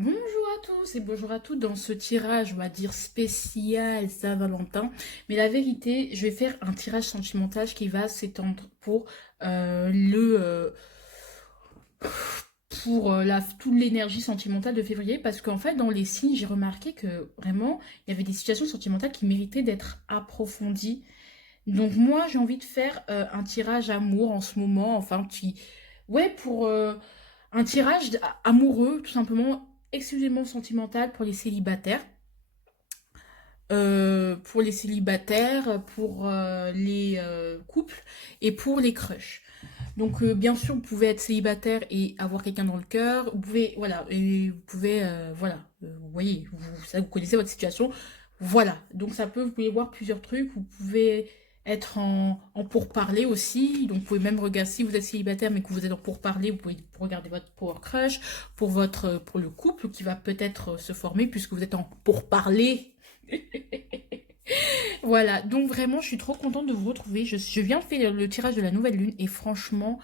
Bonjour à tous et bonjour à toutes dans ce tirage, on va dire spécial Saint-Valentin. Mais la vérité, je vais faire un tirage sentimental qui va s'étendre pour euh, le toute l'énergie sentimentale de février parce qu'en fait dans les signes j'ai remarqué que vraiment il y avait des situations sentimentales qui méritaient d'être approfondies. Donc moi j'ai envie de faire un tirage amour en ce moment, enfin qui ouais pour un tirage amoureux, tout simplement, exclusivement sentimental pour les célibataires. Pour les couples et pour les crushs. Donc bien sûr, vous pouvez être célibataire et avoir quelqu'un dans le cœur. Vous pouvez, voilà, et vous pouvez, voilà, vous voyez, vous connaissez votre situation. Voilà, donc ça peut, vous pouvez voir plusieurs trucs. Vous pouvez être en pourparler aussi. Donc vous pouvez même regarder, si vous êtes célibataire mais que vous êtes en pourparler, vous pouvez regarder votre power crush pour le couple qui va peut-être se former puisque vous êtes en pourparler. Voilà, donc vraiment, je suis trop contente de vous retrouver. Je viens de faire le tirage de la nouvelle lune et franchement,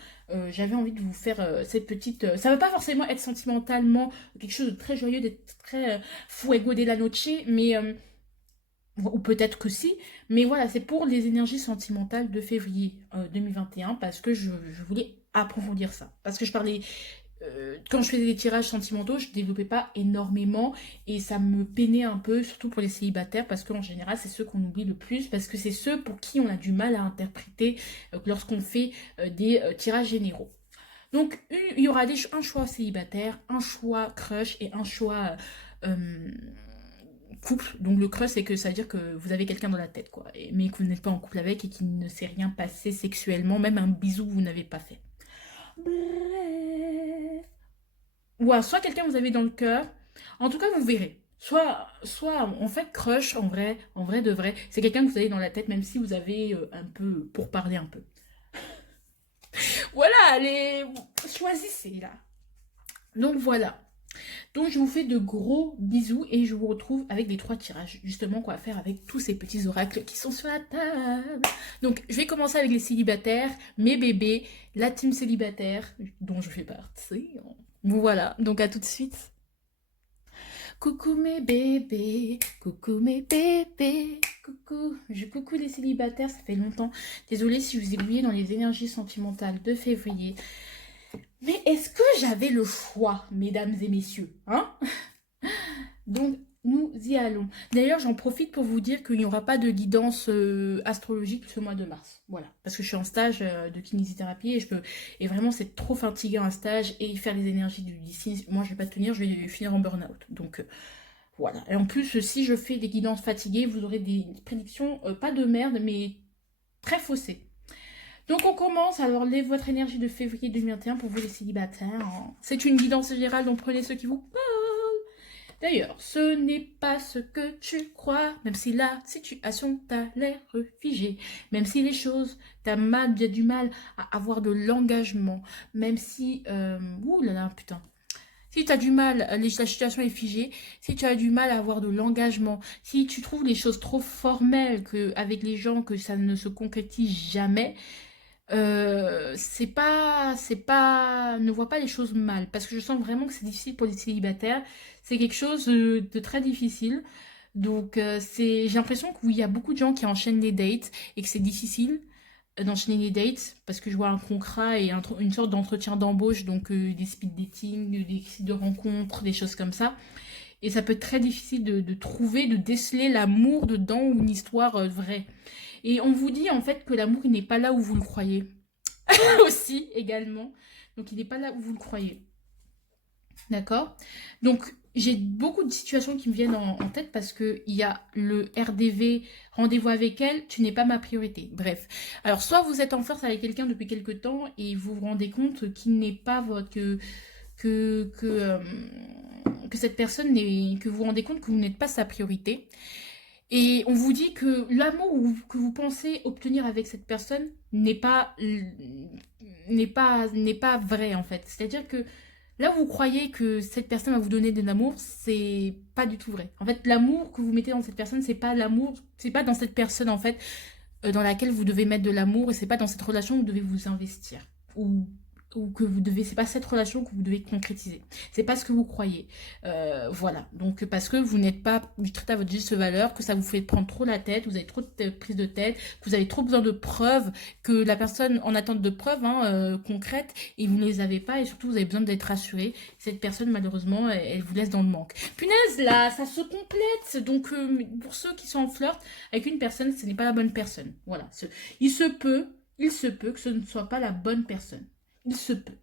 j'avais envie de vous faire cette petite. Ça ne va pas forcément être sentimentalement quelque chose de très joyeux, d'être très fuego de la noche, mais ou peut-être que si. Mais voilà, c'est pour les énergies sentimentales de février 2021 parce que je voulais approfondir ça. Parce que je parlais quand je faisais des tirages sentimentaux, je développais pas énormément et ça me peinait un peu, surtout pour les célibataires, parce qu'en général, c'est ceux qu'on oublie le plus, parce que c'est ceux pour qui on a du mal à interpréter lorsqu'on fait des tirages généraux. Donc, il y aura un choix célibataire, un choix crush et un choix couple. Donc, le crush, c'est que ça veut dire que vous avez quelqu'un dans la tête, quoi, mais que vous n'êtes pas en couple avec et qu'il ne s'est rien passé sexuellement, même un bisou, vous n'avez pas fait. Bref. Ou alors, soit quelqu'un vous avez dans le cœur, en tout cas vous verrez. Soit en fait crush en vrai de vrai, c'est quelqu'un que vous avez dans la tête même si vous avez un peu pour parler un peu. Voilà, allez, choisissez là. Donc voilà. Donc je vous fais de gros bisous et je vous retrouve avec les trois tirages justement quoi faire avec tous ces petits oracles qui sont sur la table. Donc je vais commencer avec les célibataires, mes bébés, la team célibataire dont je fais partie. Voilà, donc à tout de suite. Coucou mes bébés, coucou mes bébés, coucou. Je coucou les célibataires, ça fait longtemps. Désolée si je vous ai oublié dans les énergies sentimentales de février. Mais est-ce que j'avais le choix, mesdames et messieurs, hein? Donc, nous y allons. D'ailleurs, j'en profite pour vous dire qu'il n'y aura pas de guidance astrologique ce mois de mars. Voilà. Parce que je suis en stage de kinésithérapie et vraiment, c'est trop fatigant un stage et faire les énergies d'ici. Moi, je vais pas tenir, je vais finir en burn-out. Donc, voilà. Et en plus, si je fais des guidances fatiguées, vous aurez des prédictions, pas de merde, mais très faussées. Donc on commence, alors votre énergie de février 2021 pour vous les célibataires, hein. C'est une guidance générale, donc prenez ceux qui vous parlent. D'ailleurs, ce n'est pas ce que tu crois, même si la situation t'a l'air figée, même si les choses, t'as du mal à avoir de l'engagement, même si, ouh là là, putain, si tu as du mal, la situation est figée, si tu as du mal à avoir de l'engagement, si tu trouves les choses trop formelles avec les gens que ça ne se concrétise jamais, ne vois pas les choses mal, parce que je sens vraiment que c'est difficile pour les célibataires. C'est quelque chose de très difficile. Donc, j'ai l'impression qu'il y a beaucoup de gens qui enchaînent les dates et que c'est difficile d'enchaîner les dates parce que je vois un contrat et une sorte d'entretien d'embauche, donc des speed dating, des sites de rencontres, des choses comme ça. Et ça peut être très difficile de trouver, de déceler l'amour dedans ou une histoire vraie. Et on vous dit en fait que l'amour, il n'est pas là où vous le croyez. Aussi, également. Donc, il n'est pas là où vous le croyez. D'accord. Donc, j'ai beaucoup de situations qui me viennent en tête parce qu'il y a le RDV, rendez-vous avec elle, tu n'es pas ma priorité. Bref. Alors, soit vous êtes en force avec quelqu'un depuis quelque temps et vous vous rendez compte qu'il n'est pas votre... que cette personne n'est... que vous vous rendez compte que vous n'êtes pas sa priorité. Et on vous dit que l'amour que vous pensez obtenir avec cette personne n'est pas vrai en fait. C'est-à-dire que là où vous croyez que cette personne va vous donner de l'amour, c'est pas du tout vrai. En fait, l'amour que vous mettez dans cette personne, c'est pas l'amour, c'est pas dans cette personne en fait dans laquelle vous devez mettre de l'amour et c'est pas dans cette relation que vous devez vous investir ou ou que vous devez, c'est pas cette relation que vous devez concrétiser. C'est pas ce que vous croyez. Voilà. Donc, parce que vous n'êtes pas traité à votre juste valeur, que ça vous fait prendre trop la tête, vous avez trop de prise de tête, que vous avez trop besoin de preuves, que la personne en attente de preuves concrètes, et vous ne les avez pas, et surtout vous avez besoin d'être rassuré. Cette personne, malheureusement, elle vous laisse dans le manque. Punaise, là, ça se complète. Donc, pour ceux qui sont en flirt avec une personne, ce n'est pas la bonne personne. Voilà. Il se peut que ce ne soit pas la bonne personne. Il se peut.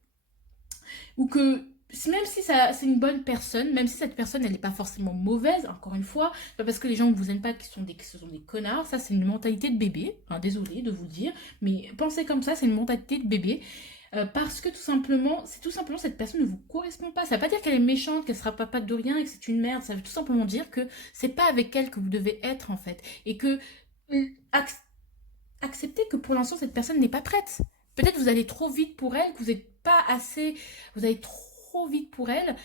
Ou que, même si c'est une bonne personne, même si cette personne, elle n'est pas forcément mauvaise, encore une fois, pas parce que les gens ne vous aiment pas, que ce sont des connards, ça c'est une mentalité de bébé, hein, désolé de vous le dire, mais pensez comme ça, c'est une mentalité de bébé. Parce que tout simplement cette personne ne vous correspond pas. Ça ne veut pas dire qu'elle est méchante, qu'elle sera pas de rien et que c'est une merde. Ça veut tout simplement dire que c'est pas avec elle que vous devez être en fait. Et que acceptez que pour l'instant cette personne n'est pas prête. Peut-être vous allez trop vite pour elle, que vous n'êtes pas assez, vous allez trop vite pour elle,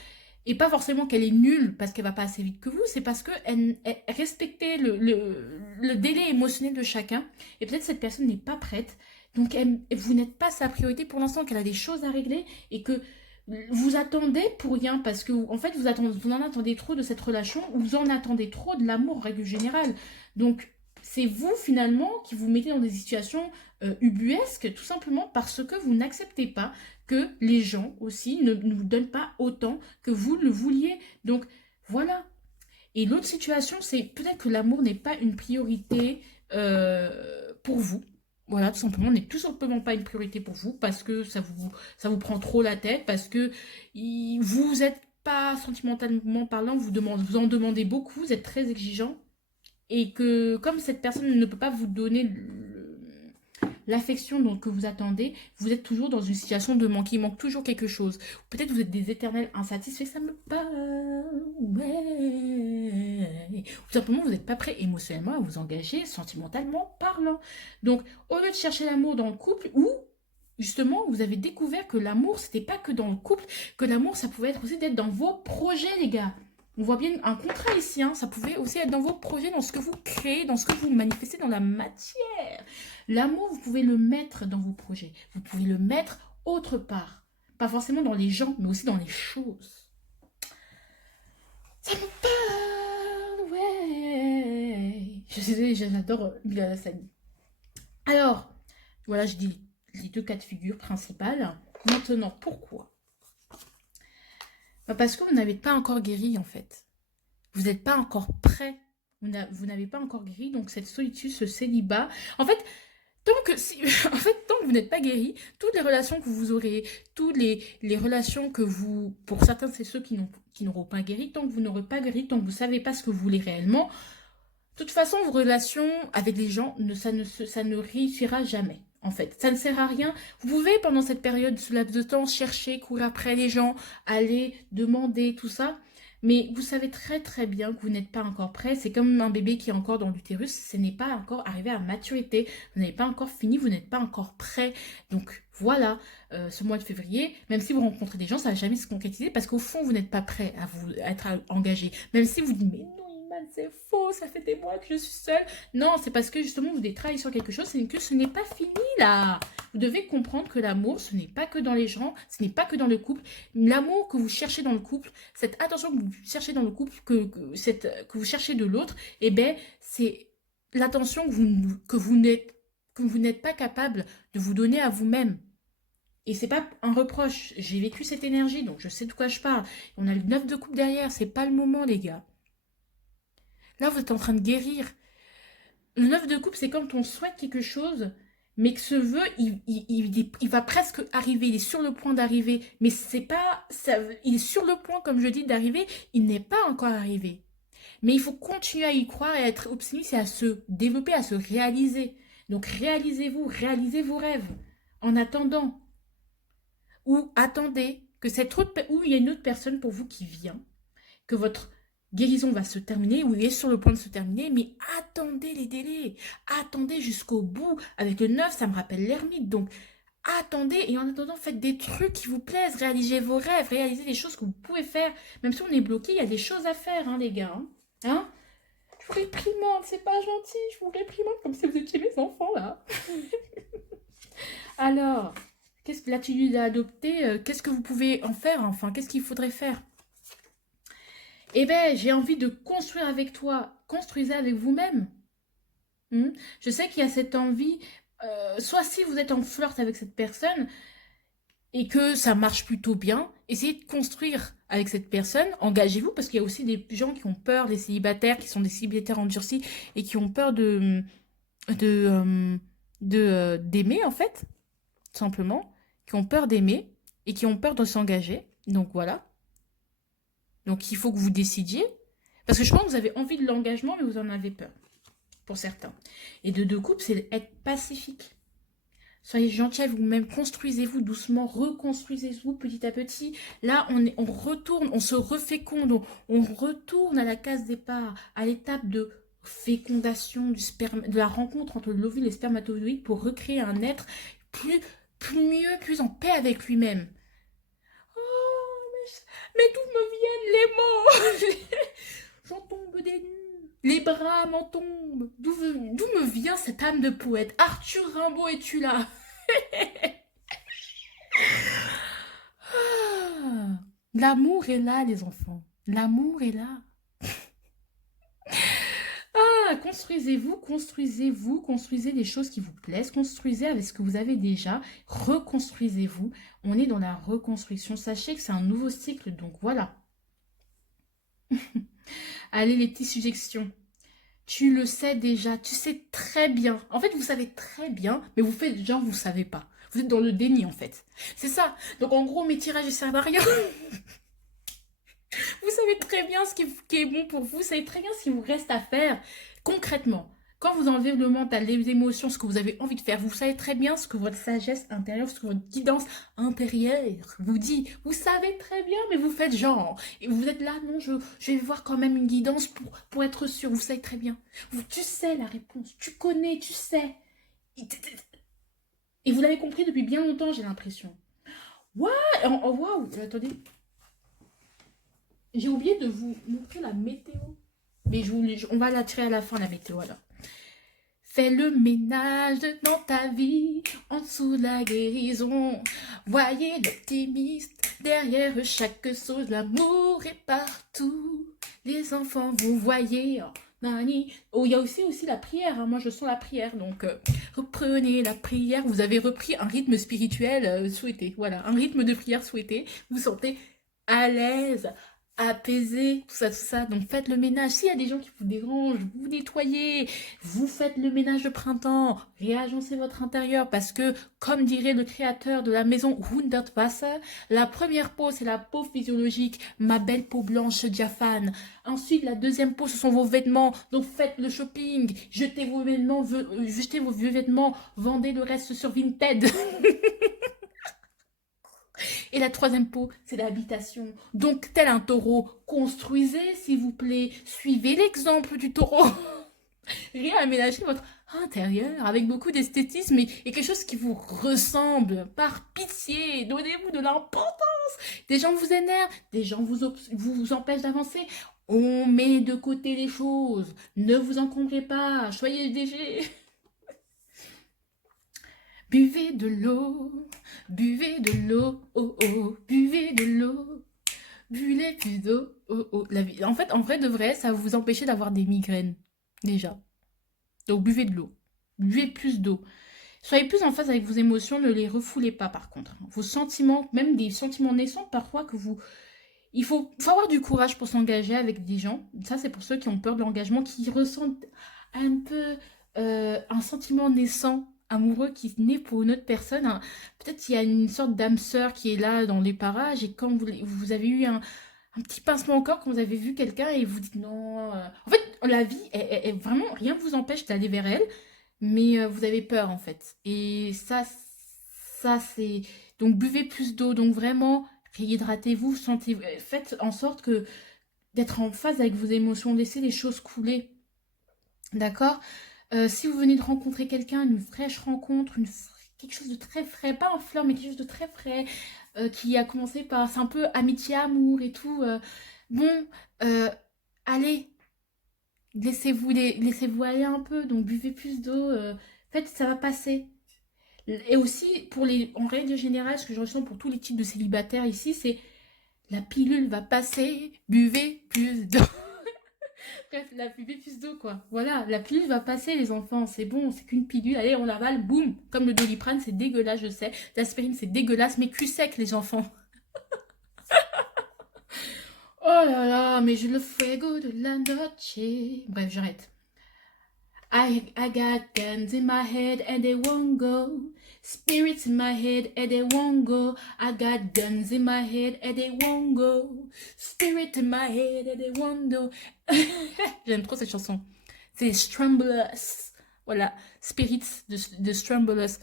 et pas forcément qu'elle est nulle parce qu'elle va pas assez vite que vous, c'est parce que elle respectez le délai émotionnel de chacun, et peut-être cette personne n'est pas prête, donc vous n'êtes pas sa priorité pour l'instant, qu'elle a des choses à régler, et que vous attendez pour rien, parce que en fait vous en attendez trop de cette relation, ou vous en attendez trop de l'amour en règle générale, donc c'est vous finalement qui vous mettez dans des situations ubuesques, tout simplement parce que vous n'acceptez pas que les gens aussi ne vous donnent pas autant que vous le vouliez. Donc voilà. Et l'autre situation, c'est peut-être que l'amour n'est pas une priorité pour vous. Voilà, tout simplement, n'est tout simplement pas une priorité pour vous parce que ça vous prend trop la tête, parce que vous êtes pas sentimentalement parlant, vous en demandez beaucoup, vous êtes très exigeant. Et que comme cette personne ne peut pas vous donner l'affection que vous attendez, vous êtes toujours dans une situation de manque, il manque toujours quelque chose. Peut-être vous êtes des éternels insatisfaits, ça me parle, ouais. Ou simplement vous n'êtes pas prêt émotionnellement à vous engager sentimentalement parlant. Donc au lieu de chercher l'amour dans le couple, ou justement vous avez découvert que l'amour c'était pas que dans le couple, que l'amour ça pouvait être aussi d'être dans vos projets les gars. On voit bien un contrat ici, hein. Ça pouvait aussi être dans vos projets, dans ce que vous créez, dans ce que vous manifestez dans la matière. L'amour, vous pouvez le mettre dans vos projets. Vous pouvez le mettre autre part. Pas forcément dans les gens, mais aussi dans les choses. Ça me parle, ouais. J'adore Bilal Hassani. Alors, voilà, je dis les deux cas de figure principales. Maintenant, pourquoi ? Parce que vous n'avez pas encore guéri, en fait. Vous n'êtes pas encore prêt. Vous n'avez pas encore guéri, donc cette solitude, ce célibat. En fait, tant que vous n'êtes pas guéri, toutes les relations que vous aurez, toutes les relations que vous... Pour certains, c'est ceux qui n'auront pas guéri. Tant que vous n'aurez pas guéri, tant que vous ne savez pas ce que vous voulez réellement, de toute façon, vos relations avec les gens, ça ne réussira jamais. En fait, ça ne sert à rien. Vous pouvez, pendant cette période, ce laps de temps, chercher, courir après les gens, aller demander, tout ça. Mais vous savez très très bien que vous n'êtes pas encore prêt. C'est comme un bébé qui est encore dans l'utérus. Ce n'est pas encore arrivé à maturité. Vous n'avez pas encore fini, vous n'êtes pas encore prêt. Donc voilà, ce mois de février, même si vous rencontrez des gens, ça ne va jamais se concrétiser parce qu'au fond, vous n'êtes pas prêt à être engagé. Même si vous dites, mais non, c'est faux, ça fait des mois que je suis seule. Non, c'est parce que justement vous devez travailler sur quelque chose, c'est que ce n'est pas fini là. Vous devez comprendre que l'amour, ce n'est pas que dans les gens, ce n'est pas que dans le couple. L'amour que vous cherchez dans le couple, cette attention que vous cherchez dans le couple, que vous cherchez de l'autre, eh bien, c'est l'attention que vous n'êtes pas capable de vous donner à vous-même. Et c'est pas un reproche. J'ai vécu cette énergie, donc je sais de quoi je parle. On a le 9 de coupe derrière, c'est pas le moment, les gars. Là, vous êtes en train de guérir. Le 9 de coupe, c'est quand on souhaite quelque chose, mais que ce vœu, il va presque arriver. Il est sur le point d'arriver. Mais c'est pas... il est sur le point, comme je dis, d'arriver. Il n'est pas encore arrivé. Mais il faut continuer à y croire et à être optimiste et à se développer, à se réaliser. Donc réalisez-vous, réalisez vos rêves. En attendant. Ou attendez que ou il y a une autre personne pour vous qui vient. Que votre guérison va se terminer, ou il est sur le point de se terminer, mais attendez les délais, attendez jusqu'au bout. Avec le 9, ça me rappelle l'ermite, donc attendez, et en attendant, faites des trucs qui vous plaisent, réalisez vos rêves, réalisez des choses que vous pouvez faire. Même si on est bloqué, il y a des choses à faire, hein, les gars. Hein, je vous réprimande, c'est pas gentil, je vous réprimande comme si vous étiez mes enfants, là. Alors, Qu'est-ce que l'attitude à adopter? Qu'est-ce que vous pouvez en faire? Enfin, qu'est-ce qu'il faudrait faire? Eh ben, j'ai envie de construire avec toi. Construisez avec vous-même. Hmm. Je sais qu'il y a cette envie, soit si vous êtes en flirt avec cette personne et que ça marche plutôt bien, essayez de construire avec cette personne, engagez-vous, parce qu'il y a aussi des gens qui ont peur, des célibataires, qui sont des célibataires endurcis et qui ont peur de, euh, d'aimer en fait, tout simplement, qui ont peur d'aimer et qui ont peur de s'engager. Donc voilà. Donc il faut que vous décidiez, parce que je pense que vous avez envie de l'engagement, mais vous en avez peur, pour certains. Et de deux couples, c'est être pacifique. Soyez gentil avec vous-même, construisez-vous doucement, reconstruisez-vous petit à petit. Là, on retourne, on se reféconde, on retourne à la case départ, à l'étape de fécondation du sperme, de la rencontre entre l'ovule et le spermatozoïde pour recréer un être plus mieux, plus en paix avec lui-même. Oh, mais d'où me viennent les mots? J'en tombe des nues. Les bras m'en tombent. D'où me vient cette âme de poète? Arthur Rimbaud, es-tu là? Ah, l'amour est là, les enfants. L'amour est là. Ah, construisez-vous, construisez-vous, construisez des choses qui vous plaisent, construisez avec ce que vous avez déjà, reconstruisez-vous. On est dans la reconstruction. Sachez que c'est un nouveau cycle, donc voilà. Allez, les petites suggestions. Tu le sais déjà, tu sais très bien. En fait, vous savez très bien, mais vous faites genre vous savez pas. Vous êtes dans le déni en fait. C'est ça. Donc en gros, mes tirages ne servent à rien. Vous savez très bien ce qui est bon pour vous. Vous savez très bien ce qu'il vous reste à faire concrètement. Quand vous enlevez le mental, les émotions, ce que vous avez envie de faire, vous savez très bien ce que votre sagesse intérieure, ce que votre guidance intérieure vous dit. Vous savez très bien, mais vous faites genre. Et vous êtes là, non, je vais voir quand même une guidance pour être sûr. Vous savez très bien. Tu sais la réponse. Tu connais, tu sais. Et vous l'avez compris depuis bien longtemps, j'ai l'impression. Waouh, oh, waouh, attendez. J'ai oublié de vous montrer la météo. Mais on va la tirer à la fin, la météo, alors. Fais le ménage dans ta vie, en dessous de la guérison. Voyez l'optimiste derrière chaque chose. L'amour est partout. Les enfants, vous voyez. Oh, nani. Oh, il y a aussi la prière. Hein. Moi, je sens la prière. Donc, reprenez la prière. Vous avez repris un rythme spirituel souhaité. Voilà, un rythme de prière souhaité. Vous sentez à l'aise, apaisé, tout ça, tout ça. Donc faites le ménage. S'il y a des gens qui vous dérangent, vous nettoyez, vous faites le ménage de printemps, réagencez votre intérieur parce que, comme dirait le créateur de la maison Hundertwasser, la première peau, c'est la peau physiologique, ma belle peau blanche diaphane. Ensuite, la deuxième peau, ce sont vos vêtements. Donc faites le shopping, jetez vos vieux vêtements, vendez le reste sur Vinted. Et la troisième peau, c'est l'habitation. Donc, tel un taureau, construisez, s'il vous plaît. Suivez l'exemple du taureau. Réaménagez votre intérieur avec beaucoup d'esthétisme et quelque chose qui vous ressemble. Par pitié, donnez-vous de l'importance. Des gens vous énervent, des gens vous empêchent d'avancer. On met de côté les choses. Ne vous encombrez pas. Soyez léger. Buvez de l'eau, buvez de l'eau, oh oh, buvez de l'eau, buvez plus d'eau, oh oh. En fait, en vrai de vrai, ça va vous empêcher d'avoir des migraines, déjà. Donc buvez de l'eau, buvez plus d'eau. Soyez plus en phase avec vos émotions, ne les refoulez pas par contre. Vos sentiments, même des sentiments naissants parfois que vous... faut avoir du courage pour s'engager avec des gens. Ça, c'est pour ceux qui ont peur de l'engagement, qui ressentent un peu un sentiment naissant amoureux qui naît pour une autre personne. Hein. Peut-être qu'il y a une sorte d'âme sœur qui est là dans les parages et quand vous avez eu un petit pincement au corps quand vous avez vu quelqu'un et vous dites non. En fait, la vie, vraiment, rien ne vous empêche d'aller vers elle, mais vous avez peur en fait. Et ça c'est... Donc buvez plus d'eau, donc vraiment, réhydratez-vous, faites en sorte que d'être en phase avec vos émotions, laissez les choses couler. D'accord. Si vous venez de rencontrer quelqu'un, une fraîche rencontre, quelque chose de très frais, pas un fleur, mais quelque chose de très frais, qui a commencé par, c'est un peu amitié, amour et tout. Bon, allez, laissez-vous aller un peu, donc buvez plus d'eau. En fait, ça va passer. Et aussi, pour les, en règle générale, ce que je ressens pour tous les types de célibataires ici, c'est la pilule va passer, buvez plus d'eau. Bref, la buvez plus d'eau, quoi. Voilà, la pilule va passer, les enfants. C'est bon, c'est qu'une pilule. Allez, on l'avale, boum. Comme le Doliprane, c'est dégueulasse, je sais. L'aspirine, c'est dégueulasse, mais cul sec, les enfants. Oh là là, mais je le fuego de la noche. Bref, j'arrête. I got guns in my head and they won't go. Spirits in my head and they won't go. I got guns in my head and they won't go. Spirit in my head and they won't go. J'aime trop cette chanson. C'est Strumblers. Voilà, Spirits de Strumblers.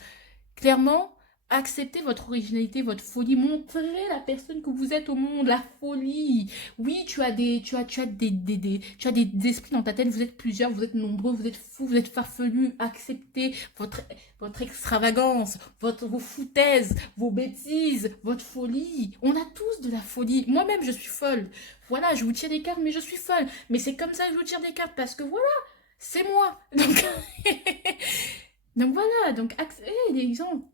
Clairement, acceptez votre originalité, votre folie, montrez la personne que vous êtes au monde, la folie. Oui, tu as des esprits dans ta tête, vous êtes plusieurs, vous êtes nombreux, vous êtes fous, vous êtes farfelus, acceptez votre extravagance, vos foutaises, vos bêtises, votre folie. On a tous de la folie. Moi-même, je suis folle. Voilà, je vous tire des cartes, mais je suis folle. Mais c'est comme ça que je vous tire des cartes, parce que voilà, c'est moi. Donc, donc voilà, donc les gens.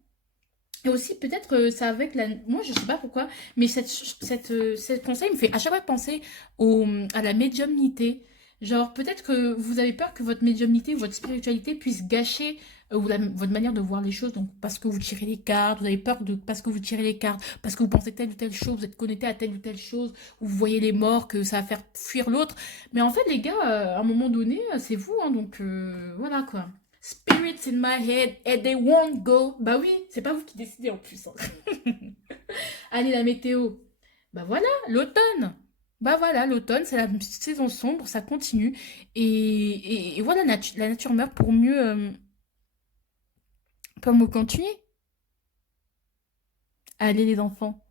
Et aussi, peut-être, ça avec la... Moi, je sais pas pourquoi, mais cette conseil me fait à chaque fois penser à la médiumnité. Genre, peut-être que vous avez peur que votre médiumnité, votre spiritualité puisse gâcher votre manière de voir les choses. Donc, parce que vous tirez les cartes, vous avez peur de... Parce que vous tirez les cartes, parce que vous pensez telle ou telle chose, vous êtes connecté à telle ou telle chose, ou vous voyez les morts, que ça va faire fuir l'autre. Mais en fait, les gars, à un moment donné, c'est vous, hein, donc voilà, quoi. Spirits in my head and they won't go. Bah oui, c'est pas vous qui décidez en plus, hein. Allez, la météo. Bah voilà, l'automne. Bah voilà, l'automne, c'est la saison sombre, ça continue. Et voilà, la nature meurt pour mieux continuer. Allez, les enfants.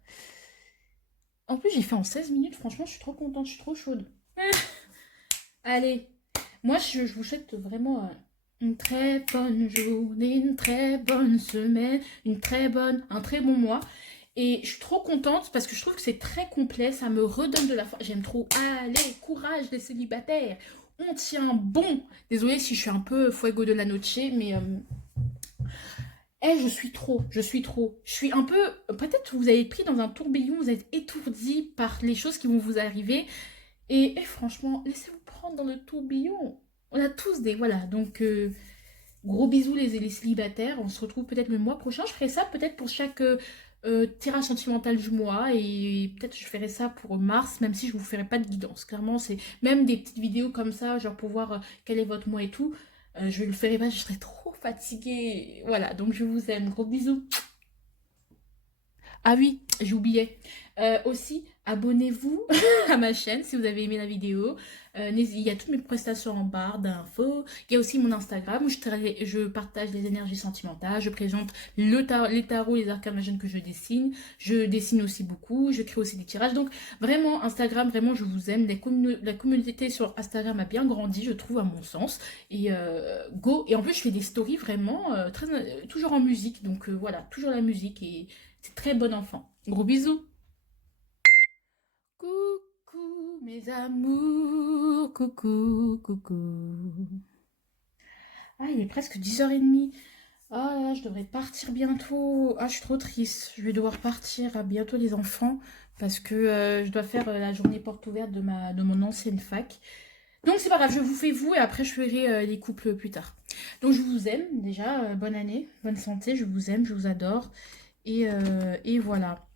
En plus, j'ai fait en 16 minutes, franchement, je suis trop contente, je suis trop chaude. Allez, moi, je vous souhaite vraiment une très bonne journée, une très bonne semaine, un très bon mois. Et je suis trop contente parce que je trouve que c'est très complet, ça me redonne de la force. J'aime trop. Allez, courage les célibataires. On tient bon. Désolée si je suis un peu fuego de la noche, mais je suis trop, je suis trop. Je suis un peu... Peut-être que vous avez pris dans un tourbillon, vous êtes étourdi par les choses qui vont vous arriver. Et franchement, laissez-vous prendre dans le tourbillon. On a tous des... Voilà, donc... gros bisous les célibataires. On se retrouve peut-être le mois prochain. Je ferai ça peut-être pour chaque tirage sentimental du mois. Et peut-être je ferai ça pour mars, même si je vous ferai pas de guidance. Clairement, c'est même des petites vidéos comme ça, genre pour voir quel est votre mois et tout. Je le ferai pas, je serai trop fatiguée. Voilà, donc je vous aime. Gros bisous. Ah oui, j'oubliais. Aussi, abonnez-vous à ma chaîne si vous avez aimé la vidéo. Il y a toutes mes prestations en barre d'infos. Il y a aussi mon Instagram où je partage les énergies sentimentales. Je présente les tarots, les arcanes magiques que je dessine. Je dessine aussi beaucoup. Je crée aussi des tirages. Donc vraiment, Instagram, vraiment, je vous aime. La communauté sur Instagram a bien grandi, je trouve, à mon sens. Et go. Et en plus, je fais des stories vraiment toujours en musique. Donc voilà, toujours la musique. Et c'est très bon enfant. Gros bisous. Coucou mes amours, coucou, coucou. Ah, il est presque 10h30. Ah là, je devrais partir bientôt. Ah, je suis trop triste. Je vais devoir partir. À bientôt les enfants. Parce que je dois faire la journée porte ouverte de mon ancienne fac. Donc c'est pas grave, je vous fais vous et après je ferai les couples plus tard. Donc je vous aime déjà. Bonne année, bonne santé. Je vous aime, je vous adore. Et voilà.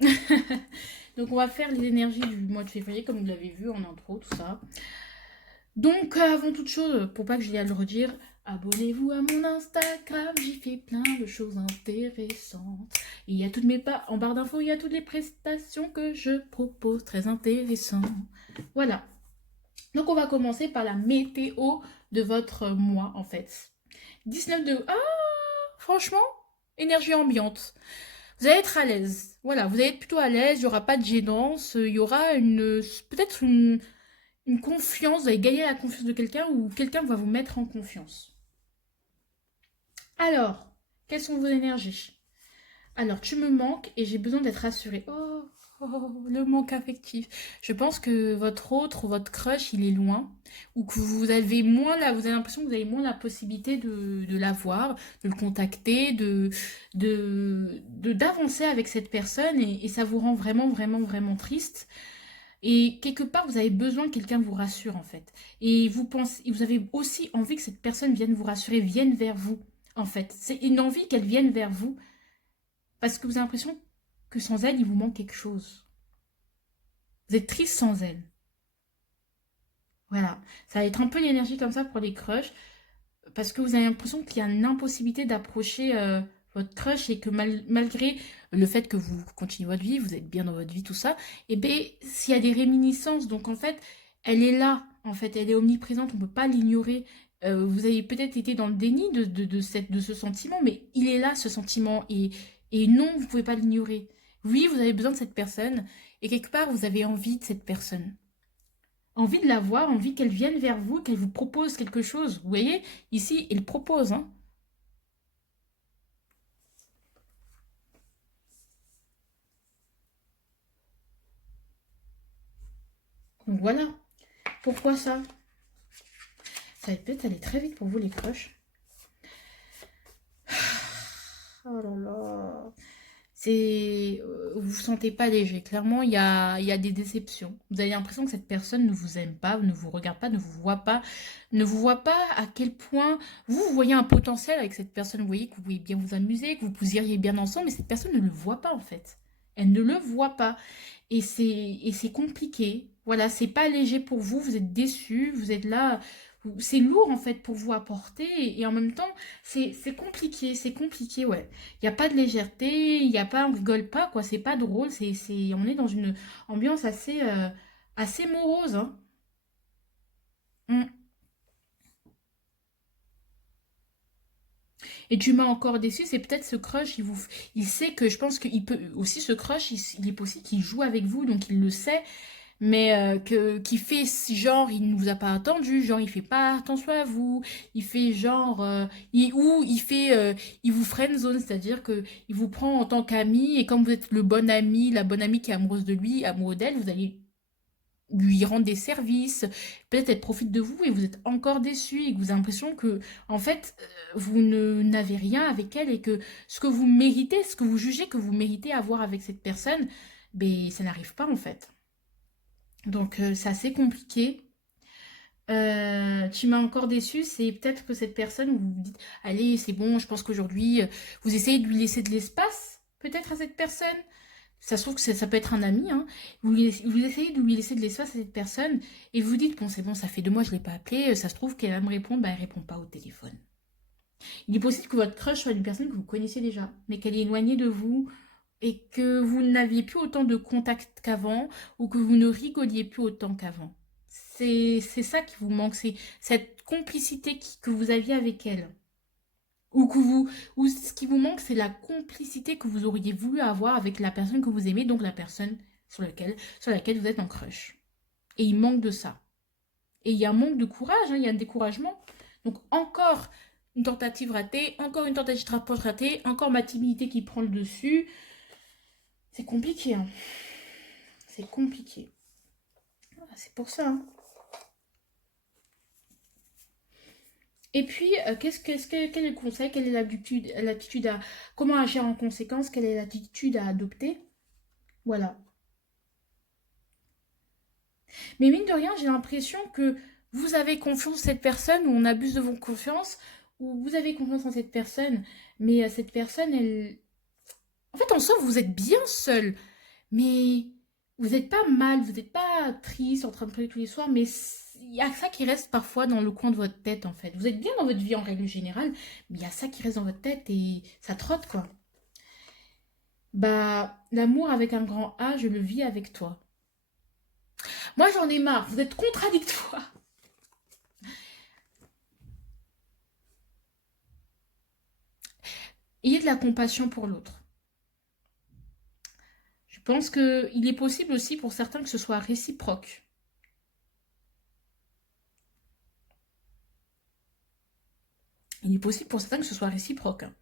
Donc on va faire les énergies du mois de février comme vous l'avez vu en intro, tout ça. Donc avant toute chose, pour pas que j'aille à le redire, abonnez-vous à mon Instagram, j'y fais plein de choses intéressantes. Il y a toutes mes pas en barre d'infos, il y a toutes les prestations que je propose, très intéressant. Voilà. Donc on va commencer par la météo de votre mois en fait. 19 de... Ah, franchement, énergie ambiante. Vous allez être à l'aise. Voilà, vous allez être plutôt à l'aise, il n'y aura pas de gênance, il y aura peut-être une confiance, vous allez gagner la confiance de quelqu'un ou quelqu'un va vous mettre en confiance. Alors, quelles sont vos énergies? Alors, tu me manques et j'ai besoin d'être rassurée. Oh, Oh, le manque affectif. Je pense que votre autre, votre crush, il est loin, ou que vous avez moins vous avez l'impression que vous avez moins la possibilité de la voir, de le contacter, d'avancer avec cette personne, et ça vous rend vraiment, vraiment, vraiment triste. Et quelque part, vous avez besoin que quelqu'un vous rassure, en fait. Et vous avez aussi envie que cette personne vienne vous rassurer, vienne vers vous, en fait. C'est une envie qu'elle vienne vers vous, parce que vous avez l'impression que sans elle, il vous manque quelque chose. Vous êtes triste sans elle. Voilà. Ça va être un peu l'énergie comme ça pour les crushs, parce que vous avez l'impression qu'il y a une impossibilité d'approcher votre crush et que malgré le fait que vous continuez votre vie, vous êtes bien dans votre vie, tout ça, et bien, s'il y a des réminiscences, donc en fait, elle est là, en fait, elle est omniprésente, on ne peut pas l'ignorer. Vous avez peut-être été dans le déni de ce sentiment, mais il est là, ce sentiment, et non, vous ne pouvez pas l'ignorer. Oui, vous avez besoin de cette personne, et quelque part, vous avez envie de cette personne. Envie de la voir, envie qu'elle vienne vers vous, qu'elle vous propose quelque chose. Vous voyez, ici, il propose, hein. Donc voilà. Pourquoi ça? Ça va peut-être aller très vite pour vous, les crushs. Oh là là. Vous vous sentez pas léger. Clairement, il y a des déceptions. Vous avez l'impression que cette personne ne vous aime pas, ne vous regarde pas, ne vous voit pas à quel point vous voyez un potentiel avec cette personne. Vous voyez que vous pouvez bien vous amuser, que vous iriez bien ensemble, mais cette personne ne le voit pas en fait. Elle ne le voit pas. Et c'est compliqué. Voilà, c'est pas léger pour vous. Vous êtes déçu, vous êtes là. C'est lourd en fait pour vous apporter. Et en même temps, c'est compliqué, ouais. Il n'y a pas de légèreté, il n'y a pas, on rigole pas, quoi. C'est pas drôle, on est dans une ambiance assez morose, hein. Mm. Et tu m'as encore déçu, c'est peut-être ce crush, il sait que je pense qu'il peut aussi ce crush, il est possible qu'il joue avec vous, donc il le sait, mais qui fait genre il ne vous a pas attendu, genre il fait pas attention à vous, il fait genre ou il fait il vous friendzone, c'est-à-dire que il vous prend en tant qu'ami et comme vous êtes le bon ami, la bonne amie qui est amoureuse de lui, amoureux d'elle, vous allez lui rendre des services, peut-être elle profite de vous et vous êtes encore déçu et que vous avez l'impression que en fait vous ne n'avez rien avec elle et que ce que vous méritez, ce que vous jugez que vous méritez avoir avec cette personne, ben ça n'arrive pas en fait. Donc c'est assez compliqué. Tu m'as encore déçu, c'est peut-être que cette personne, vous vous dites, allez, c'est bon, je pense qu'aujourd'hui, vous essayez de lui laisser de l'espace, peut-être à cette personne. Ça se trouve que ça peut être un ami, hein. Vous essayez de lui laisser de l'espace à cette personne et vous dites, bon, ça fait 2 mois, je ne l'ai pas appelée, ça se trouve qu'elle va me répondre, bah, elle ne répond pas au téléphone. Il est possible que votre crush soit une personne que vous connaissez déjà, mais qu'elle est éloignée de vous et que vous n'aviez plus autant de contact qu'avant ou que vous ne rigoliez plus autant qu'avant. C'est ça qui vous manque, c'est cette complicité que vous aviez avec elle. Ou ce qui vous manque, c'est la complicité que vous auriez voulu avoir avec la personne que vous aimez, donc la personne sur laquelle vous êtes en crush. Et il manque de ça. Et il y a un manque de courage, hein, il y a un découragement. Donc encore une tentative ratée, encore une tentative de rapproche ratée, encore ma timidité qui prend le dessus. C'est compliqué, hein. C'est compliqué. Ah, c'est pour ça, hein. Et puis, quel est le conseil, quelle est l'attitude à, comment agir en conséquence, quelle est l'attitude à adopter? Voilà. Mais mine de rien, j'ai l'impression que vous avez confiance en cette personne, ou on abuse de vos confiances, ou vous avez confiance en cette personne, mais cette personne, elle... En fait, en soi, vous êtes bien seul, mais vous n'êtes pas mal, vous n'êtes pas triste, en train de pleurer tous les soirs, mais il y a ça qui reste parfois dans le coin de votre tête, en fait. Vous êtes bien dans votre vie en règle générale, mais il y a ça qui reste dans votre tête et ça trotte, quoi. Bah, l'amour avec un grand A, je le vis avec toi. Moi, j'en ai marre, vous êtes contradictoire. Ayez de la compassion pour l'autre. Je pense qu'il est possible aussi pour certains que ce soit réciproque. Il est possible pour certains que ce soit réciproque, hein.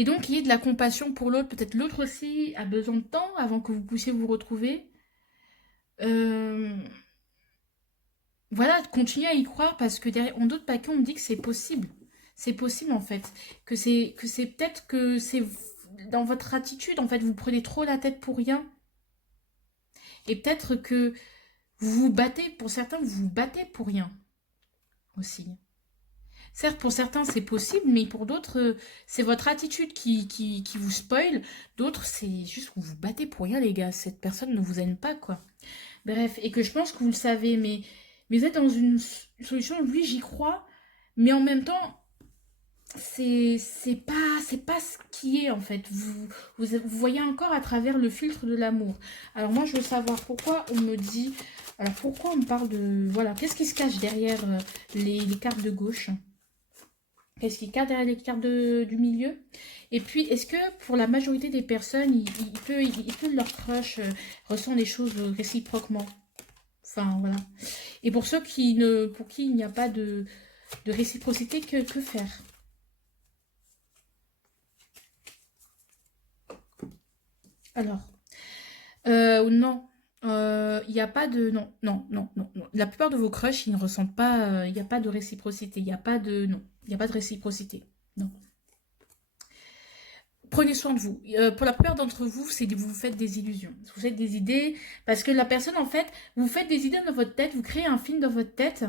Et donc, il y ait de la compassion pour l'autre. Peut-être l'autre aussi a besoin de temps avant que vous puissiez vous retrouver. Euh, Voilà, continuez à y croire parce que derrière, en d'autres paquets, on me dit que c'est possible. C'est possible en fait. Que c'est peut-être que c'est dans votre attitude, en fait, vous prenez trop la tête pour rien. Et peut-être que vous vous battez, pour certains, vous vous battez pour rien aussi. Certes, pour certains, c'est possible, mais pour d'autres, c'est votre attitude qui vous spoil. D'autres, c'est juste que vous vous battez pour rien, les gars. Cette personne ne vous aime pas, quoi. Bref, et que je pense que vous le savez, mais vous êtes dans une solution, oui, j'y crois, mais en même temps, c'est pas ce qui est, en fait. Vous voyez encore à travers le filtre de l'amour. Alors moi, je veux savoir pourquoi on me dit... Alors pourquoi on me parle de... Voilà, qu'est-ce qui se cache derrière les cartes de gauche? Qu'est-ce qui cache derrière les cartes du milieu? Et puis, est-ce que pour la majorité des personnes, il peut leur crush ressent les choses réciproquement? Enfin, voilà. Et pour ceux pour qui il n'y a pas de réciprocité, que faire? Alors, non. Il n'y a pas de... Non, non, non, non, non. La plupart de vos crushs, ils ne ressentent pas... Il n'y a pas de réciprocité. Il n'y a pas de... Non. Il n'y a pas de réciprocité. Non. Prenez soin de vous. Pour la plupart d'entre vous, c'est que vous vous faites des illusions. Vous faites des idées... Parce que la personne, en fait, vous faites des idées dans votre tête. Vous créez un film dans votre tête.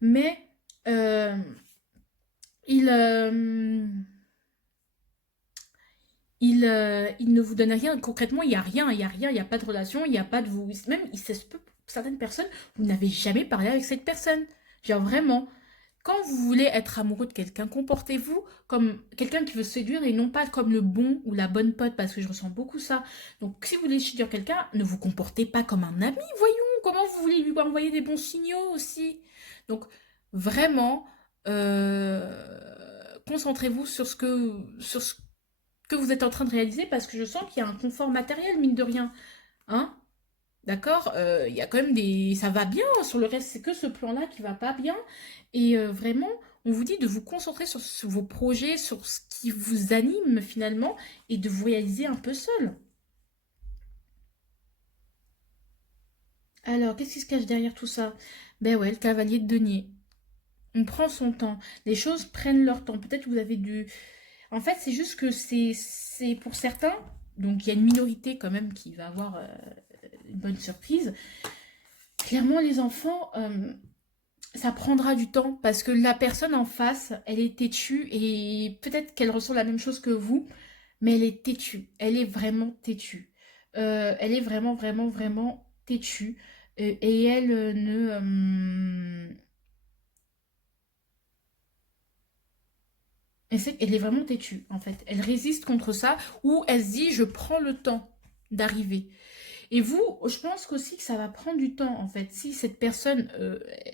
Mais... euh, il... il ne vous donne rien. Concrètement, il n'y a rien, il n'y a rien, il n'y a pas de relation, il n'y a pas de vous. Même, ça se peut, certaines personnes, vous n'avez jamais parlé avec cette personne. Genre vraiment, quand vous voulez être amoureux de quelqu'un, comportez-vous comme quelqu'un qui veut séduire et non pas comme le bon ou la bonne pote, parce que je ressens beaucoup ça. Donc, si vous voulez séduire quelqu'un, ne vous comportez pas comme un ami, voyons. Comment vous voulez lui envoyer des bons signaux aussi? Donc, vraiment, concentrez-vous sur ce que vous êtes en train de réaliser parce que je sens qu'il y a un confort matériel, mine de rien. Hein? D'accord. Il y a quand même des... Ça va bien, sur le reste, c'est que ce plan-là qui va pas bien. Et vraiment, on vous dit de vous concentrer sur vos projets, sur ce qui vous anime finalement, et de vous réaliser un peu seul. Alors, qu'est-ce qui se cache derrière tout ça? Ben ouais, le cavalier de denier. On prend son temps. Les choses prennent leur temps. Peut-être que vous avez dû... En fait, c'est juste que c'est pour certains, donc il y a une minorité quand même qui va avoir une bonne surprise. Clairement, les enfants, ça prendra du temps parce que la personne en face, elle est têtue et peut-être qu'elle ressent la même chose que vous, mais elle est têtue. Elle est vraiment têtue. Elle est vraiment, vraiment, vraiment têtue. Et elle elle est vraiment têtue, en fait. Elle résiste contre ça, ou elle se dit, je prends le temps d'arriver. Et vous, je pense qu'aussi que ça va prendre du temps, en fait. Si cette personne,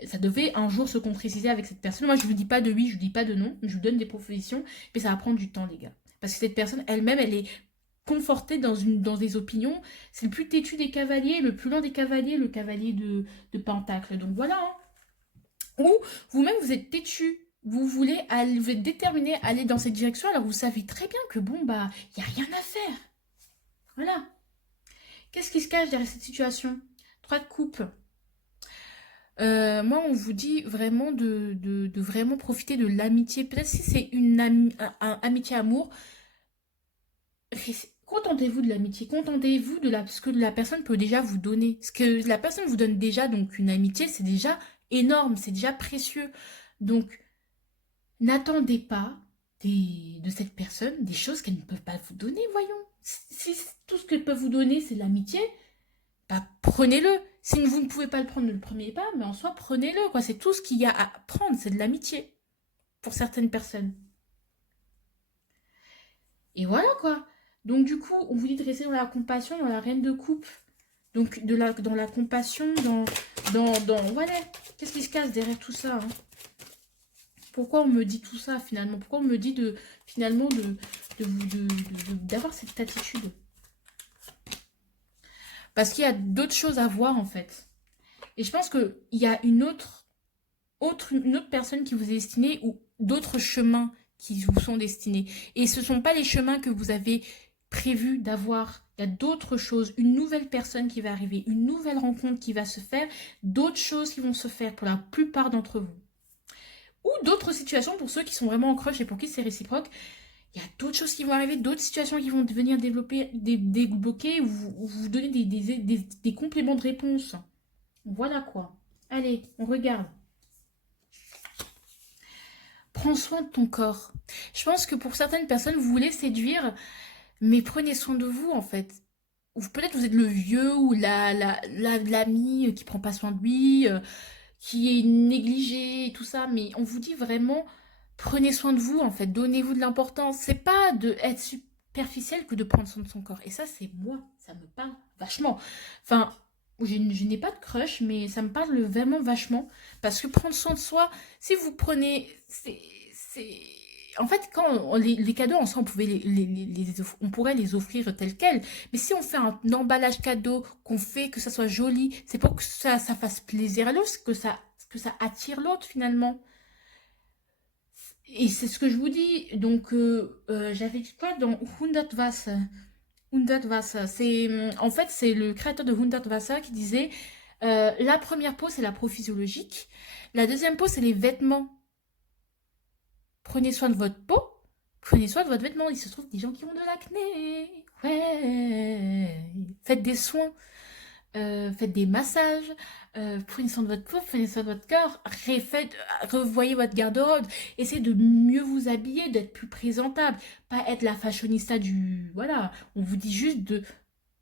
ça devait un jour se concrétiser avec cette personne, moi, je ne vous dis pas de oui, je ne vous dis pas de non, je vous donne des propositions, mais ça va prendre du temps, les gars. Parce que cette personne, elle-même, elle est confortée dans des opinions. C'est le plus têtu des cavaliers, le plus lent des cavaliers, le cavalier de Pentacle. Donc voilà, hein. Ou vous-même, vous êtes têtu. Vous voulez aller, vous êtes déterminé à aller dans cette direction, alors vous savez très bien que bon, bah, il n'y a rien à faire. Voilà. Qu'est-ce qui se cache derrière cette situation? Trois de coupe. Moi, on vous dit vraiment de vraiment profiter de l'amitié. Peut-être si c'est amitié amour, contentez-vous de l'amitié. Contentez-vous de ce que la personne peut déjà vous donner. Ce que la personne vous donne déjà, donc une amitié, c'est déjà énorme, c'est déjà précieux. Donc, n'attendez pas de cette personne des choses qu'elle ne peut pas vous donner, voyons. Si tout ce qu'elle peut vous donner, c'est l'amitié, bah, prenez-le. Si vous ne pouvez pas le prendre, ne le prenez pas, mais en soi, prenez-le, quoi. C'est tout ce qu'il y a à prendre, c'est de l'amitié pour certaines personnes. Et voilà, quoi. Donc, du coup, on vous dit de rester dans la compassion, dans la reine de coupe. Donc, dans la compassion, voilà. Qu'est-ce qui se casse derrière tout ça, hein? Pourquoi on me dit tout ça, finalement? Pourquoi on me dit finalement, d'avoir cette attitude? Parce qu'il y a d'autres choses à voir, en fait. Et je pense qu'il y a une autre personne qui vous est destinée ou d'autres chemins qui vous sont destinés. Et ce ne sont pas les chemins que vous avez prévu d'avoir. Il y a d'autres choses, une nouvelle personne qui va arriver, une nouvelle rencontre qui va se faire, d'autres choses qui vont se faire pour la plupart d'entre vous. Ou d'autres situations pour ceux qui sont vraiment en crush et pour qui c'est réciproque. Il y a d'autres choses qui vont arriver, d'autres situations qui vont venir débloquer ou vous donner des compléments de réponse. Voilà quoi. Allez, on regarde. Prends soin de ton corps. Je pense que pour certaines personnes, vous voulez séduire, mais prenez soin de vous en fait. Ou peut-être vous êtes le vieux ou l'ami qui prend pas soin de lui, qui est négligé et tout ça, mais on vous dit vraiment, prenez soin de vous en fait, donnez-vous de l'importance. C'est pas de être superficiel que de prendre soin de son corps. Et ça, c'est moi, ça me parle vachement. Enfin, je n'ai pas de crush, mais ça me parle vraiment vachement. Parce que prendre soin de soi, si vous prenez... En fait, quand les cadeaux, en soi, on pourrait les offrir tels quels. Mais si on fait un emballage cadeau, qu'on fait que ça soit joli, c'est pour que ça fasse plaisir à l'autre, que ça attire l'autre finalement. Et c'est ce que je vous dis. Donc, j'avais dit quoi dans Hundertwasser. Hundertwasser, en fait, c'est le créateur de Hundertwasser qui disait la première peau, c'est la peau physiologique. La deuxième peau, c'est les vêtements. Prenez soin de votre peau, prenez soin de votre vêtement. Il se trouve des gens qui ont de l'acné. Ouais. Faites des soins, faites des massages, prenez soin de votre peau, prenez soin de votre corps, revoyez votre garde-robe, essayez de mieux vous habiller, d'être plus présentable, pas être la fashionista du... Voilà, on vous dit juste de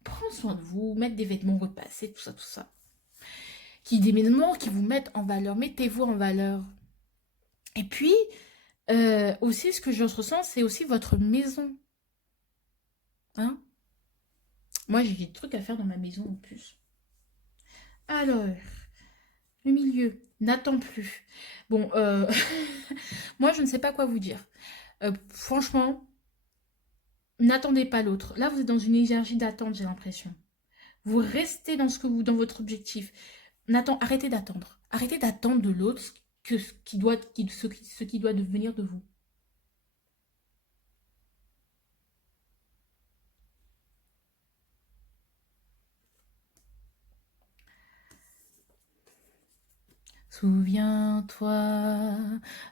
prendre soin de vous, mettre des vêtements repassés, tout ça, tout ça. Des vêtements qui vous mettent en valeur, mettez-vous en valeur. Et puis, aussi, ce que je ressens, c'est aussi votre maison. Hein? Moi, j'ai des trucs à faire dans ma maison en plus. Alors, le milieu, n'attends plus. Bon, moi, je ne sais pas quoi vous dire. Franchement, n'attendez pas l'autre. Là, vous êtes dans une énergie d'attente, j'ai l'impression. Vous restez dans votre objectif. Arrêtez d'attendre. Arrêtez d'attendre de l'autre ce qui doit devenir de vous. Souviens-toi,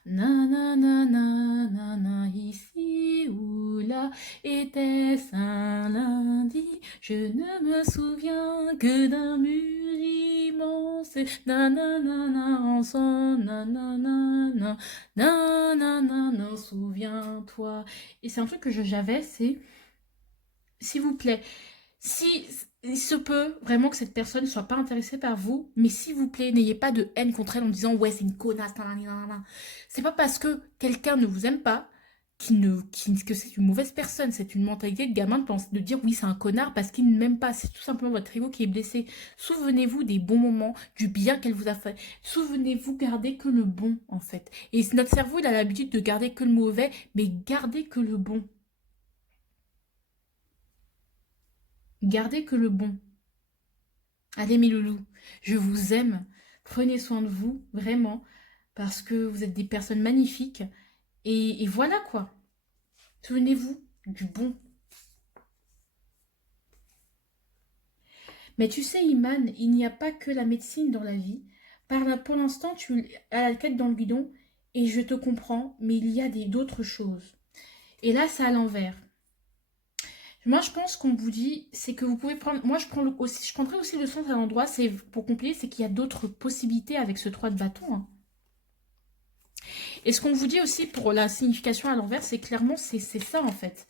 nanana, ici ou là, était-ce un lundi? Je ne me souviens que d'un mur immense, nanana, ensemble, nanana, nanana, souviens-toi. Et c'est un truc que j'avais, c'est, s'il vous plaît, si il se peut vraiment que cette personne ne soit pas intéressée par vous, mais s'il vous plaît, n'ayez pas de haine contre elle en disant ouais, c'est une connasse, nanana. C'est pas parce que quelqu'un ne vous aime pas que c'est une mauvaise personne. C'est une mentalité de gamin de dire oui, c'est un connard parce qu'il ne m'aime pas. C'est tout simplement votre ego qui est blessé. Souvenez-vous des bons moments, du bien qu'elle vous a fait. Souvenez-vous, gardez que le bon en fait. Et notre cerveau, il a l'habitude de garder que le mauvais, mais gardez que le bon. Gardez que le bon. Allez mes loulous, je vous aime. Prenez soin de vous, vraiment, parce que vous êtes des personnes magnifiques. Et voilà quoi. Souvenez-vous du bon. Mais tu sais, Iman, il n'y a pas que la médecine dans la vie. Pour l'instant, tu as la tête dans le guidon et je te comprends, mais il y a d'autres choses. Et là, c'est à l'envers. Moi, je pense qu'on vous dit, c'est que vous pouvez prendre... Moi, je prendrais aussi le sens à l'endroit, c'est pour compliquer, c'est qu'il y a d'autres possibilités avec ce 3 de bâton. Hein. Et ce qu'on vous dit aussi pour la signification à l'envers, c'est clairement, c'est ça en fait.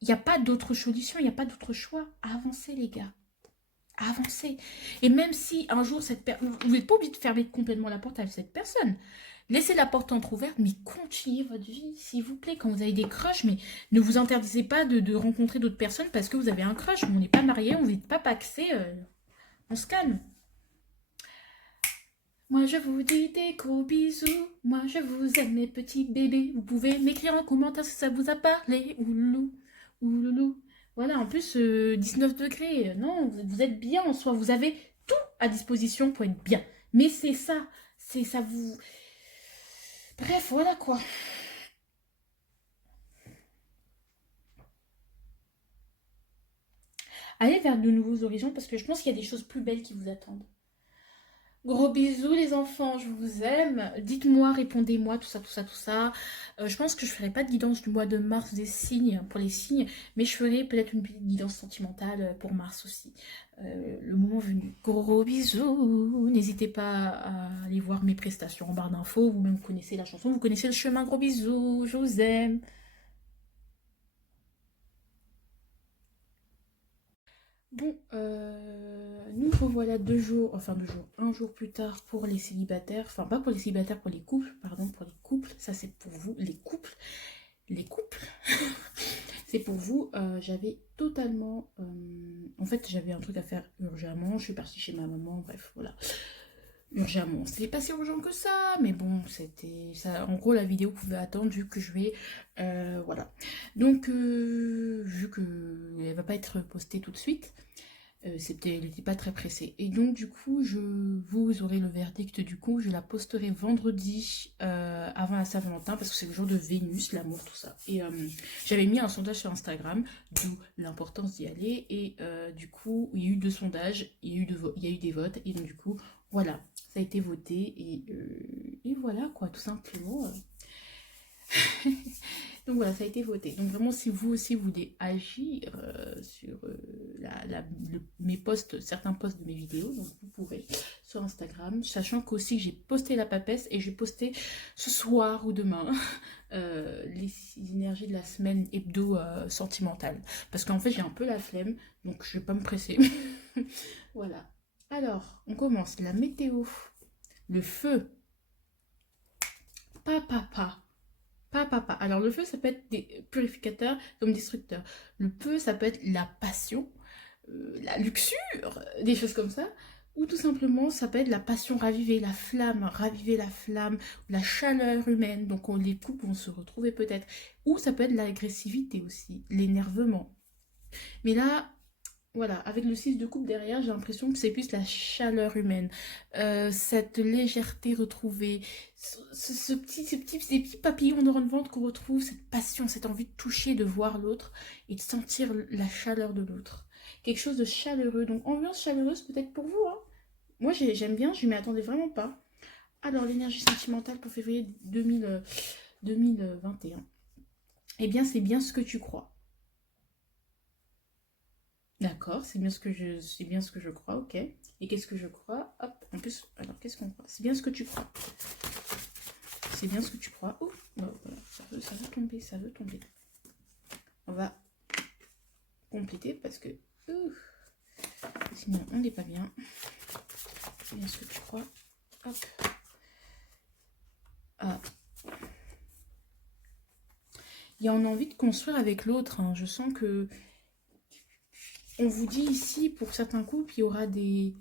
Il n'y a pas d'autre solution, il n'y a pas d'autre choix. Avancez les gars. Avancez. Et même si un jour, vous n'êtes pas obligé de fermer complètement la porte à cette personne. Laissez la porte entrouverte, mais continuez votre vie, s'il vous plaît. Quand vous avez des crushs, mais ne vous interdisez pas de rencontrer d'autres personnes parce que vous avez un crush. On n'est pas mariés, on n'est pas paxés. On se calme. Moi je vous dis des gros bisous, moi je vous aime mes petits bébés. Vous pouvez m'écrire en commentaire si ça vous a parlé. Ouloulou, ouloulou. Voilà, en plus 19 degrés. Non, vous êtes bien en soi, vous avez tout à disposition pour être bien. Mais c'est ça vous... Bref, voilà quoi. allez vers de nouveaux horizons parce que je pense qu'il y a des choses plus belles qui vous attendent. Gros bisous les enfants, je vous aime. Dites-moi, répondez-moi, tout ça, tout ça, tout ça. Je pense que je ferai pas de guidance du mois de mars des signes, pour les signes, mais je ferai peut-être une petite guidance sentimentale pour mars aussi. Le moment venu. Gros bisous. N'hésitez pas à aller voir mes prestations en barre d'infos. Vous-même connaissez la chanson, vous connaissez le chemin. Gros bisous, je vous aime. Bon, nous revoilà 2 jours, enfin 2 jours, un jour plus tard pour les célibataires, enfin pas pour les célibataires, pour les couples, pardon, pour les couples, ça c'est pour vous, les couples, c'est pour vous, j'avais totalement, en fait j'avais un truc à faire urgemment, je suis partie chez ma maman, bref, voilà. Urgemment, c'était pas si urgent que ça, mais bon, c'était ça. En gros, la vidéo pouvait attendre vu que je vais, voilà. Donc, vu que elle va pas être postée tout de suite, elle n'était pas très pressée. Et donc, du coup, vous aurez le verdict. Du coup, je la posterai vendredi avant la Saint-Valentin parce que c'est le jour de Vénus, l'amour, tout ça. Et j'avais mis un sondage sur Instagram, d'où l'importance d'y aller. Et du coup, il y a eu 2 sondages, il y a eu des votes. Et donc, du coup, voilà, ça a été voté. Et voilà, quoi, tout simplement. Donc voilà, ça a été voté. Donc vraiment, si vous aussi voulez agir sur mes posts, certains posts de mes vidéos, donc vous pourrez sur Instagram, sachant qu'aussi j'ai posté la papesse et j'ai posté ce soir ou demain les énergies de la semaine hebdo sentimentale. Parce qu'en fait, j'ai un peu la flemme, donc je vais pas me presser. Voilà. Alors, on commence. La météo, le feu, papa. Pas. Alors le feu, ça peut être des purificateurs comme destructeurs. Le feu, ça peut être la passion, la luxure, des choses comme ça. Ou tout simplement, ça peut être la passion raviver la flamme, la chaleur humaine. Donc les couples vont se retrouver peut-être. Ou ça peut être l'agressivité aussi, l'énervement. Mais là, voilà, avec le 6 de coupe derrière, j'ai l'impression que c'est plus la chaleur humaine. Cette légèreté retrouvée, ces petits papillons dans le ventre qu'on retrouve, cette passion, cette envie de toucher, de voir l'autre et de sentir la chaleur de l'autre. Quelque chose de chaleureux. Donc ambiance chaleureuse peut-être pour vous, hein. Moi j'aime bien, je m'y attendais vraiment pas. Alors l'énergie sentimentale pour février 2021. Eh bien c'est bien ce que tu crois. D'accord, c'est bien ce que je crois, ok. Et qu'est-ce que je crois? Hop, en plus, alors qu'est-ce qu'on croit? C'est bien ce que tu crois. C'est bien ce que tu crois. Oh, voilà, ça veut tomber, ça veut tomber. On va compléter parce que sinon on n'est pas bien. C'est bien ce que tu crois. Hop. Ah. Il y a une envie de construire avec l'autre, hein. Je sens que on vous dit ici, pour certains couples, il y aura des...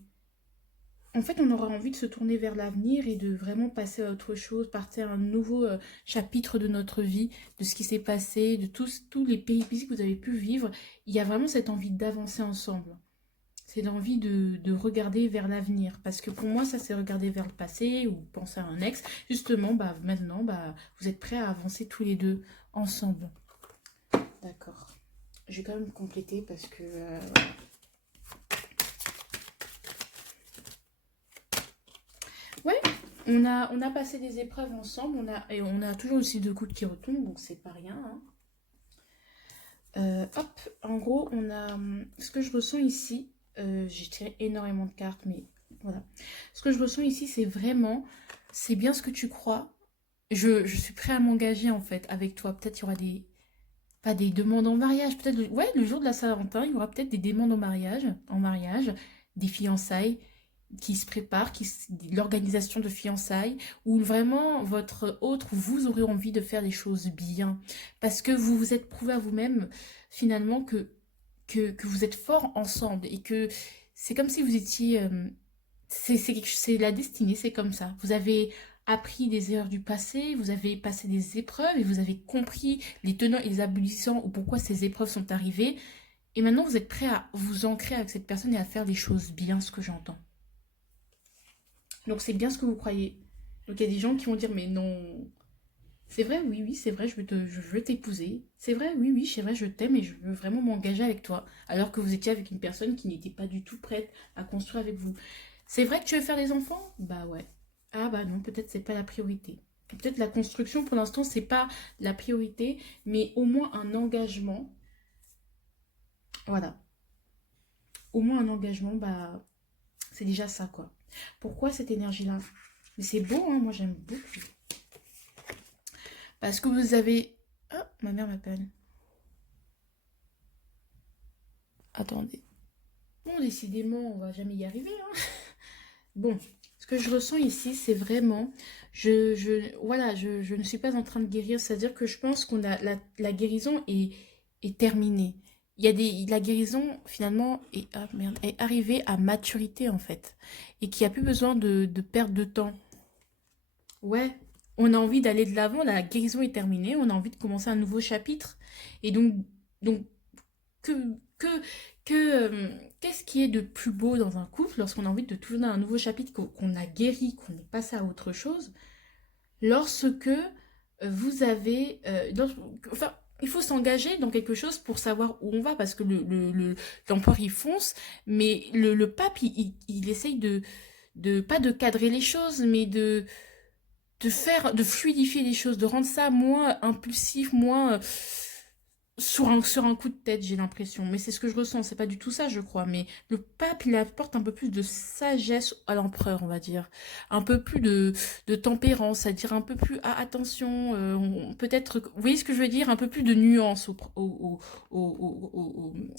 En fait, on aura envie de se tourner vers l'avenir et de vraiment passer à autre chose, partir à un nouveau chapitre de notre vie, de ce qui s'est passé, de tous les péripéties que vous avez pu vivre. Il y a vraiment cette envie d'avancer ensemble. C'est l'envie de regarder vers l'avenir. Parce que pour moi, ça, c'est regarder vers le passé ou penser à un ex. Justement, maintenant, vous êtes prêts à avancer tous les deux ensemble. D'accord. Je vais quand même compléter parce que... ouais, on a passé des épreuves ensemble. On a toujours aussi 2 coups qui retombent, donc c'est pas rien. Hein. Hop, en gros, on a... Ce que je ressens ici, j'ai tiré énormément de cartes, mais voilà. Ce que je ressens ici, c'est vraiment... C'est bien ce que tu crois. Je suis prêt à m'engager, en fait, avec toi. Peut-être il y aura des... Pas des demandes en mariage, peut-être... Ouais, le jour de la Saint-Valentin, il y aura peut-être des demandes en mariage, des fiançailles qui se préparent, l'organisation de fiançailles, où vraiment vous aurez envie de faire les choses bien. Parce que vous vous êtes prouvé à vous-même, finalement, que vous êtes forts ensemble et que c'est comme si vous étiez... c'est la destinée, c'est comme ça. Vous avez appris des erreurs du passé, vous avez passé des épreuves et vous avez compris les tenants et les aboutissants ou pourquoi ces épreuves sont arrivées. Et maintenant, vous êtes prêt à vous ancrer avec cette personne et à faire les choses bien, ce que j'entends. Donc, c'est bien ce que vous croyez. Donc, il y a des gens qui vont dire, mais non, C'est vrai, oui, oui, c'est vrai, je veux t'épouser. C'est vrai, oui, oui, c'est vrai, je t'aime et je veux vraiment m'engager avec toi. Alors que vous étiez avec une personne qui n'était pas du tout prête à construire avec vous. C'est vrai que tu veux faire des enfants? Bah ouais. Ah bah non, peut-être c'est pas la priorité. Peut-être la construction pour l'instant c'est pas la priorité, mais au moins un engagement. Voilà. Au moins un engagement, bah c'est déjà ça quoi. Pourquoi cette énergie-là? Mais c'est beau, hein, moi j'aime beaucoup. Parce que vous avez... Ah, ma mère m'appelle. Attendez. Bon, décidément, on va jamais y arriver, hein. Bon, ce que je ressens ici, c'est vraiment, voilà, je ne suis pas en train de guérir, c'est-à-dire que je pense qu'on a la guérison est terminée. Il y a la guérison finalement est, ah, merde, est arrivée à maturité en fait, et qu'il n'y a plus besoin de perdre de temps. Ouais, on a envie d'aller de l'avant, la guérison est terminée, on a envie de commencer un nouveau chapitre, et donc que, que, que qu'est-ce qui est de plus beau dans un couple lorsqu'on a envie de tourner un nouveau chapitre, qu'on a guéri, qu'on est passé à autre chose, lorsque vous avez... enfin, il faut s'engager dans quelque chose pour savoir où on va, parce que l'empereur, il fonce, mais le pape, il essaye pas de cadrer les choses, mais de fluidifier les choses, de rendre ça moins impulsif, moins sur un coup de tête, j'ai l'impression. Mais c'est ce que je ressens, c'est pas du tout ça, je crois. Mais le pape, il apporte un peu plus de sagesse à l'empereur, on va dire. Un peu plus de tempérance, c'est-à-dire un peu plus, ah, attention, peut-être, vous voyez ce que je veux dire? Un peu plus de nuance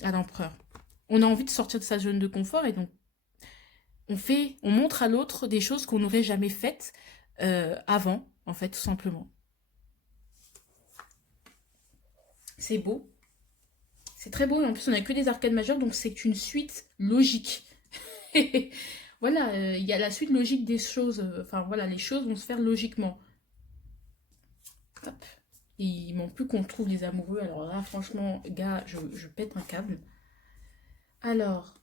à l'empereur. On a envie de sortir de sa zone de confort et donc on montre à l'autre des choses qu'on n'aurait jamais faites avant, en fait, tout simplement. C'est beau. C'est très beau et en plus on a que des arcades majeures donc c'est une suite logique. Voilà, il y a la suite logique des choses. Enfin voilà, les choses vont se faire logiquement. Hop. Et il manque plus qu'on trouve les amoureux. Alors là, franchement, gars, je pète un câble. Alors,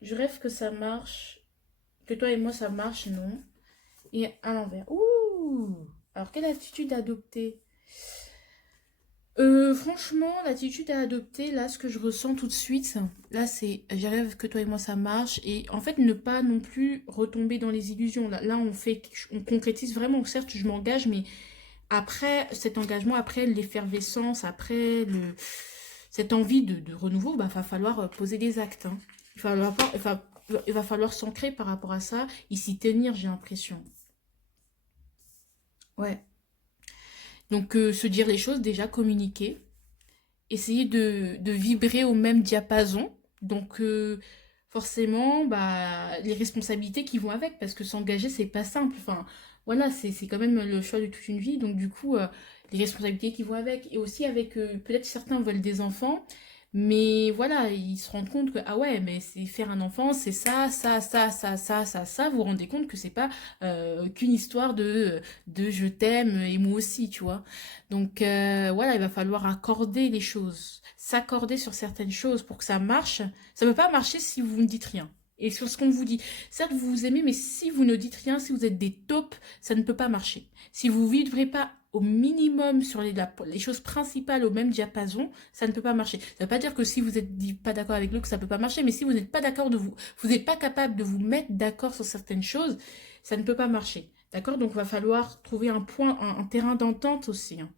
je rêve que ça marche. Que toi et moi ça marche, non. Et à l'envers. Ouh. Alors quelle attitude adopter? Franchement, l'attitude à adopter, là, ce que je ressens tout de suite, là, c'est, je rêve que toi et moi, ça marche. Et en fait, ne pas non plus retomber dans les illusions. Là, on concrétise vraiment. Certes, je m'engage, mais après cet engagement, après l'effervescence, après cette envie de renouveau, bah, va falloir poser des actes, hein. Il va falloir s'ancrer par rapport à ça et s'y tenir, j'ai l'impression. Ouais. Donc, se dire les choses, déjà, communiquer. Essayer de vibrer au même diapason. Donc, forcément, bah, les responsabilités qui vont avec, parce que s'engager, c'est pas simple. Enfin, voilà, c'est quand même le choix de toute une vie. Donc, du coup, les responsabilités qui vont avec. Et aussi avec, peut-être certains veulent des enfants, mais voilà, ils se rendent compte que, ah ouais, mais c'est faire un enfant, c'est ça. Vous vous rendez compte que c'est pas qu'une histoire de je t'aime et moi aussi, tu vois. Donc voilà, il va falloir accorder les choses, s'accorder sur certaines choses pour que ça marche. Ça ne peut pas marcher si vous ne dites rien. Et sur ce qu'on vous dit, certes vous vous aimez, mais si vous ne dites rien, si vous êtes des taupes, ça ne peut pas marcher. Si vous ne vivrez pas au minimum sur les choses principales au même diapason, ça ne peut pas marcher. Ça ne veut pas dire que si vous n'êtes pas d'accord avec l'autre, que ça ne peut pas marcher, mais si vous n'êtes pas d'accord vous n'êtes pas capable de vous mettre d'accord sur certaines choses, ça ne peut pas marcher. D'accord? Donc il va falloir trouver un point, un terrain d'entente aussi, hein.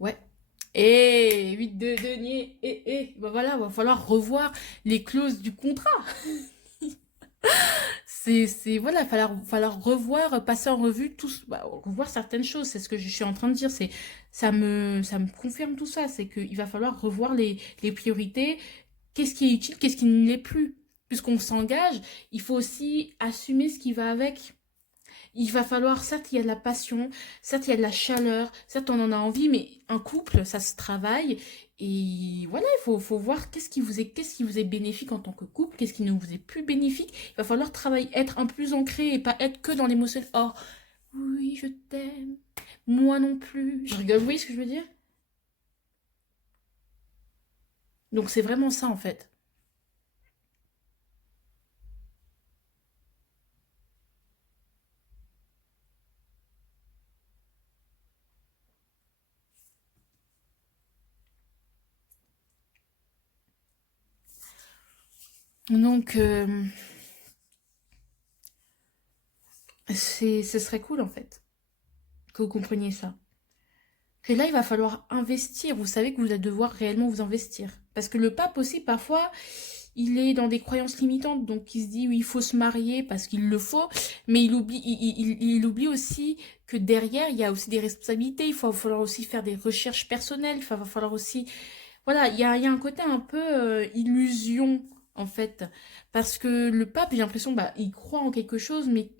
Ouais. Et 8 de denier. Bah voilà, va falloir revoir les clauses du contrat. Voilà, falloir revoir, passer en revue bah, revoir certaines choses. C'est ce que je suis en train de dire. Ça me confirme tout ça. C'est qu'il va falloir revoir les priorités. Qu'est-ce qui est utile, qu'est-ce qui ne l'est plus. Puisqu'on s'engage, il faut aussi assumer ce qui va avec. Il va falloir, certes, il y a de la passion, certes, il y a de la chaleur, certes, on en a envie, mais un couple, ça se travaille. Et voilà, faut voir qu'est-ce qui vous est bénéfique en tant que couple, qu'est-ce qui ne vous est plus bénéfique. Il va falloir travailler, être un peu plus ancré et pas être que dans l'émotion. Oh, oui, je t'aime. Moi non plus. Je rigole, vous voyez ce que je veux dire? Donc, c'est vraiment ça, en fait. Donc, ce serait cool en fait, que vous compreniez ça. Que là, il va falloir investir. Vous savez que vous allez devoir réellement vous investir. Parce que le pape aussi, parfois, il est dans des croyances limitantes. Donc, il se dit, oui, il faut se marier parce qu'il le faut. Mais il oublie aussi que derrière, il y a aussi des responsabilités. Il va falloir aussi faire des recherches personnelles. Va falloir aussi... Voilà, il y a un côté un peu illusion, en fait. Parce que le pape, j'ai l'impression, bah, il croit en quelque chose, mais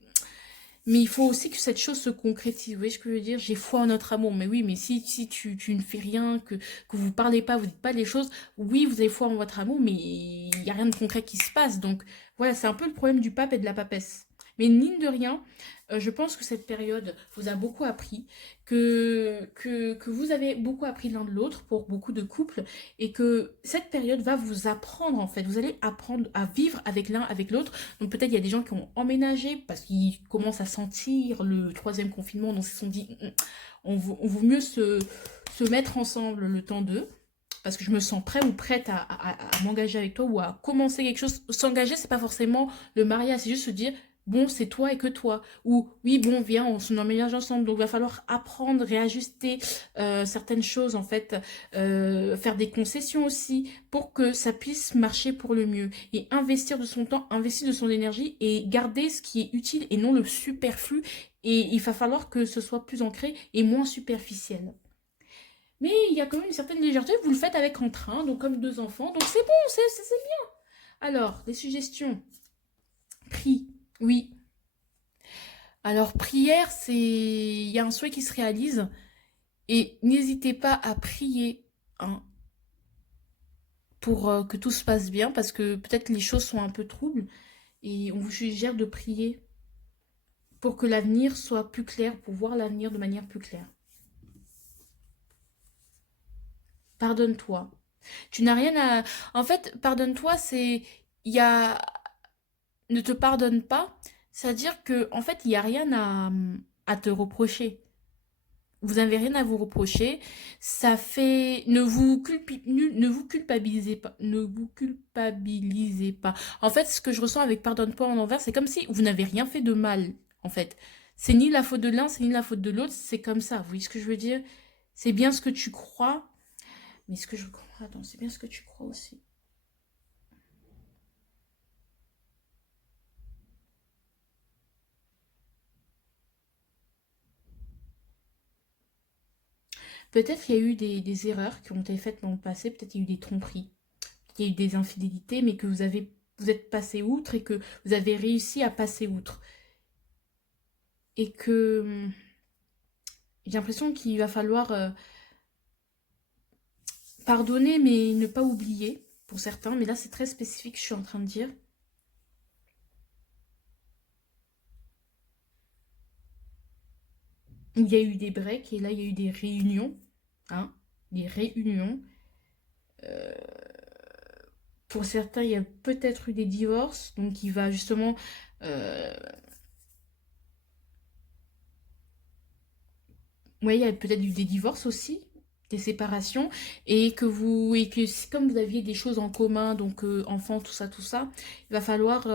il faut aussi que cette chose se concrétise. Vous voyez ce que je veux dire? J'ai foi en notre amour. Mais oui, mais si tu ne fais rien, que vous ne parlez pas, vous ne dites pas les choses, oui, vous avez foi en votre amour, mais il n'y a rien de concret qui se passe. Donc voilà, c'est un peu le problème du pape et de la papesse. Mais mine de rien, je pense que cette période vous a beaucoup appris, que vous avez beaucoup appris l'un de l'autre pour beaucoup de couples, et que cette période va vous apprendre en fait. Vous allez apprendre à vivre avec l'un, avec l'autre. Donc peut-être il y a des gens qui ont emménagé parce qu'ils commencent à sentir le troisième confinement, donc ils se sont dit on vaut mieux se mettre ensemble le temps d'eux. Parce que je me sens prêt ou prête à m'engager avec toi ou à commencer quelque chose. S'engager, c'est pas forcément le mariage, c'est juste se dire bon, c'est toi et que toi. Ou oui, bon, viens, on se emménage ensemble. Donc, il va falloir apprendre, réajuster certaines choses, en fait, faire des concessions aussi pour que ça puisse marcher pour le mieux. Et investir de son temps, investir de son énergie et garder ce qui est utile et non le superflu. Et il va falloir que ce soit plus ancré et moins superficiel. Mais il y a quand même une certaine légèreté, vous le faites avec entrain, donc comme deux enfants, donc c'est bon, c'est bien. Alors, des suggestions. Prix, oui. Alors, prière, c'est... Il y a un souhait qui se réalise, et n'hésitez pas à prier hein, pour que tout se passe bien, parce que peut-être les choses sont un peu troubles, et on vous suggère de prier pour que l'avenir soit plus clair, pour voir l'avenir de manière plus claire. Pardonne-toi. Tu n'as rien à... En fait, pardonne-toi, c'est... Il y a... Ne te pardonne pas, c'est-à-dire que en fait, il n'y a rien à te reprocher. Vous n'avez rien à vous reprocher. Ça fait... ne vous culpabilisez pas. Ne vous culpabilisez pas. En fait, ce que je ressens avec pardonne-toi en envers, c'est comme si vous n'avez rien fait de mal, en fait. C'est ni la faute de l'un, c'est ni la faute de l'autre, c'est comme ça. Vous voyez ce que je veux dire? C'est bien ce que tu crois, mais ce que je crois... Attends, c'est bien ce que tu crois aussi. Peut-être qu'il y a eu des erreurs qui ont été faites dans le passé, peut-être qu'il y a eu des tromperies, il y a eu des infidélités, mais que vous êtes passé outre et que vous avez réussi à passer outre. Et que j'ai l'impression qu'il va falloir pardonner, mais ne pas oublier, pour certains, mais là c'est très spécifique, je suis en train de dire. Il y a eu des breaks et là il y a eu des réunions, hein, des réunions. Euh, pour certains, il y a peut-être eu des divorces, donc il va justement euh, oui, il y a peut-être eu des divorces aussi, des séparations, et que comme vous aviez des choses en commun, donc enfants, tout ça, il va falloir,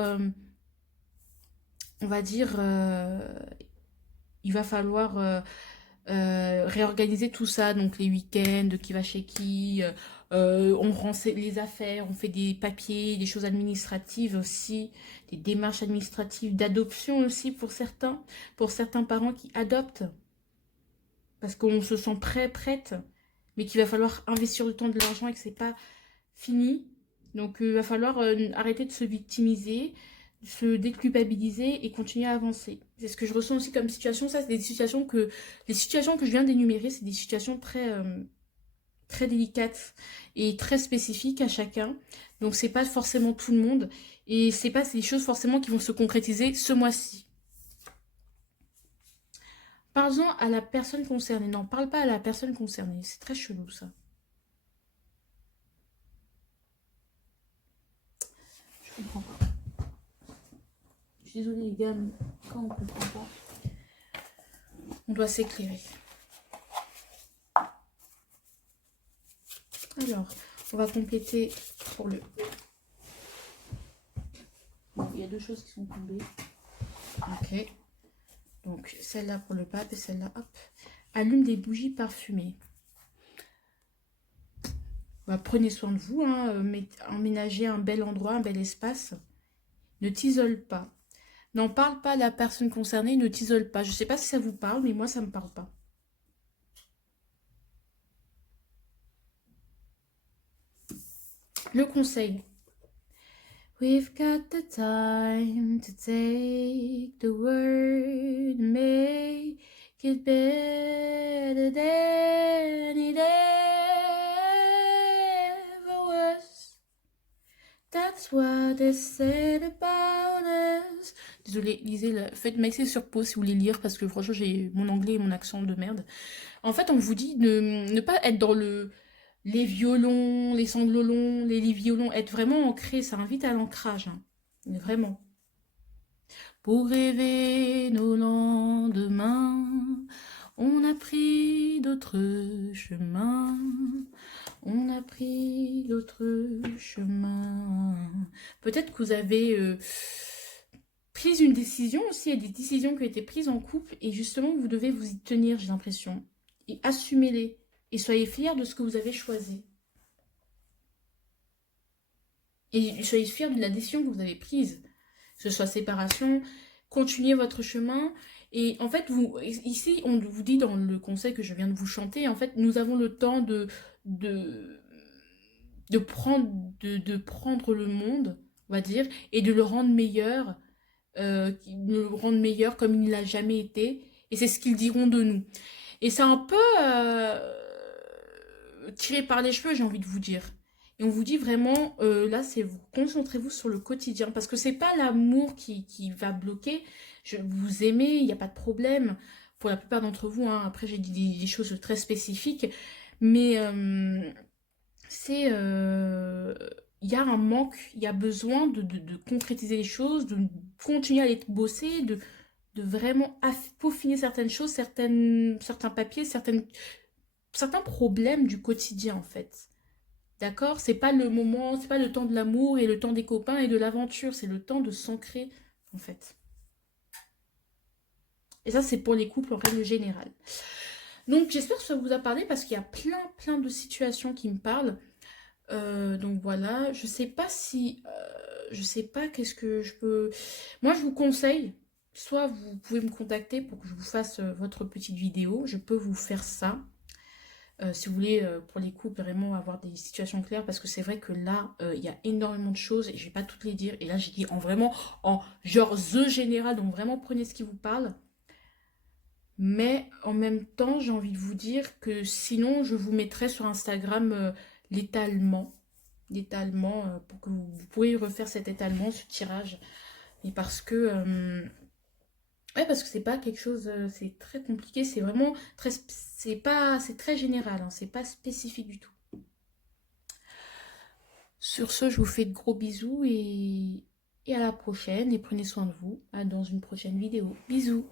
on va dire, il va falloir réorganiser tout ça, donc les week-ends, qui va chez qui, on rend les affaires, on fait des papiers, des choses administratives aussi, des démarches administratives d'adoption aussi pour certains parents qui adoptent parce qu'on se sent prêt, prête, mais qu'il va falloir investir le temps de l'argent et que c'est pas fini. Donc il va falloir arrêter de se victimiser, se déculpabiliser et continuer à avancer. C'est ce que je ressens aussi comme situation. Ça, c'est des situations que les situations que je viens d'énumérer, c'est des situations très délicates et très spécifiques à chacun. Donc c'est pas forcément tout le monde et c'est pas des choses forcément qui vont se concrétiser ce mois-ci. Parle-en à la personne concernée. Non, parle pas à la personne concernée. C'est très chelou ça. Je comprends pas. Je suis désolée les gars, mais quand on comprend pas, on doit s'éclairer. Alors, on va compléter pour le il y a deux choses qui sont tombées. Ok. Donc, celle-là pour le pape et celle-là, hop. Allume des bougies parfumées. Bah, prenez soin de vous, hein, emménagez un bel endroit, un bel espace. Ne t'isole pas. N'en parle pas à la personne concernée, ne t'isole pas. Je ne sais pas si ça vous parle, mais moi, ça ne me parle pas. Le conseil. We've got the time to take the word and make it better than it ever was. That's what they said about us. Désolée, lisez, faites maxer sur pause si vous voulez lire parce que franchement j'ai mon anglais et mon accent de merde. En fait, on vous dit de ne pas être dans les violons, les sanglolons, les violons, être vraiment ancré, ça invite à l'ancrage, hein. Vraiment. Pour rêver nos lendemains, on a pris d'autres chemins. On a pris d'autres chemins. Peut-être que vous avez pris une décision aussi. Il y a des décisions qui ont été prises en couple et justement, vous devez vous y tenir, j'ai l'impression. Et assumez-les. Et soyez fiers de ce que vous avez choisi. Et soyez fiers de la décision que vous avez prise. Que ce soit séparation, continuez votre chemin. Et en fait, ici, on vous dit dans le conseil que je viens de vous chanter, en fait, nous avons le temps de prendre le monde, on va dire, et de le rendre meilleur, comme il ne l'a jamais été. Et c'est ce qu'ils diront de nous. Et c'est un peu tiré par les cheveux, j'ai envie de vous dire. Et on vous dit vraiment, là, c'est vous concentrez-vous sur le quotidien. Parce que c'est pas l'amour qui va bloquer. Vous aimez, il n'y a pas de problème. Pour la plupart d'entre vous, hein. Après j'ai dit des choses très spécifiques. Mais c'est... il y a un manque, il y a besoin de concrétiser les choses, de continuer à les bosser, de vraiment peaufiner certaines choses, certains papiers, certains problèmes du quotidien en fait. D'accord? C'est pas le moment, c'est pas le temps de l'amour et le temps des copains et de l'aventure, c'est le temps de s'ancrer en fait. Et ça c'est pour les couples en règle générale. Donc j'espère que ça vous a parlé parce qu'il y a plein de situations qui me parlent. Donc voilà, je sais pas si... je sais pas qu'est-ce que je peux... Moi je vous conseille, soit vous pouvez me contacter pour que je vous fasse votre petite vidéo, je peux vous faire ça. Si vous voulez, pour les couples, vraiment avoir des situations claires, parce que c'est vrai que là, il y a énormément de choses, et je vais pas toutes les dire, et là j'ai dit en genre the général, donc vraiment prenez ce qui vous parle. Mais en même temps, j'ai envie de vous dire que sinon, je vous mettrai sur Instagram l'étalement, pour que vous pourriez refaire cet étalement, ce tirage. Et parce que... ouais, parce que c'est pas quelque chose, c'est très compliqué, c'est vraiment très, c'est très général, hein, c'est pas spécifique du tout. Sur ce, je vous fais de gros bisous et à la prochaine et prenez soin de vous, dans une prochaine vidéo. Bisous.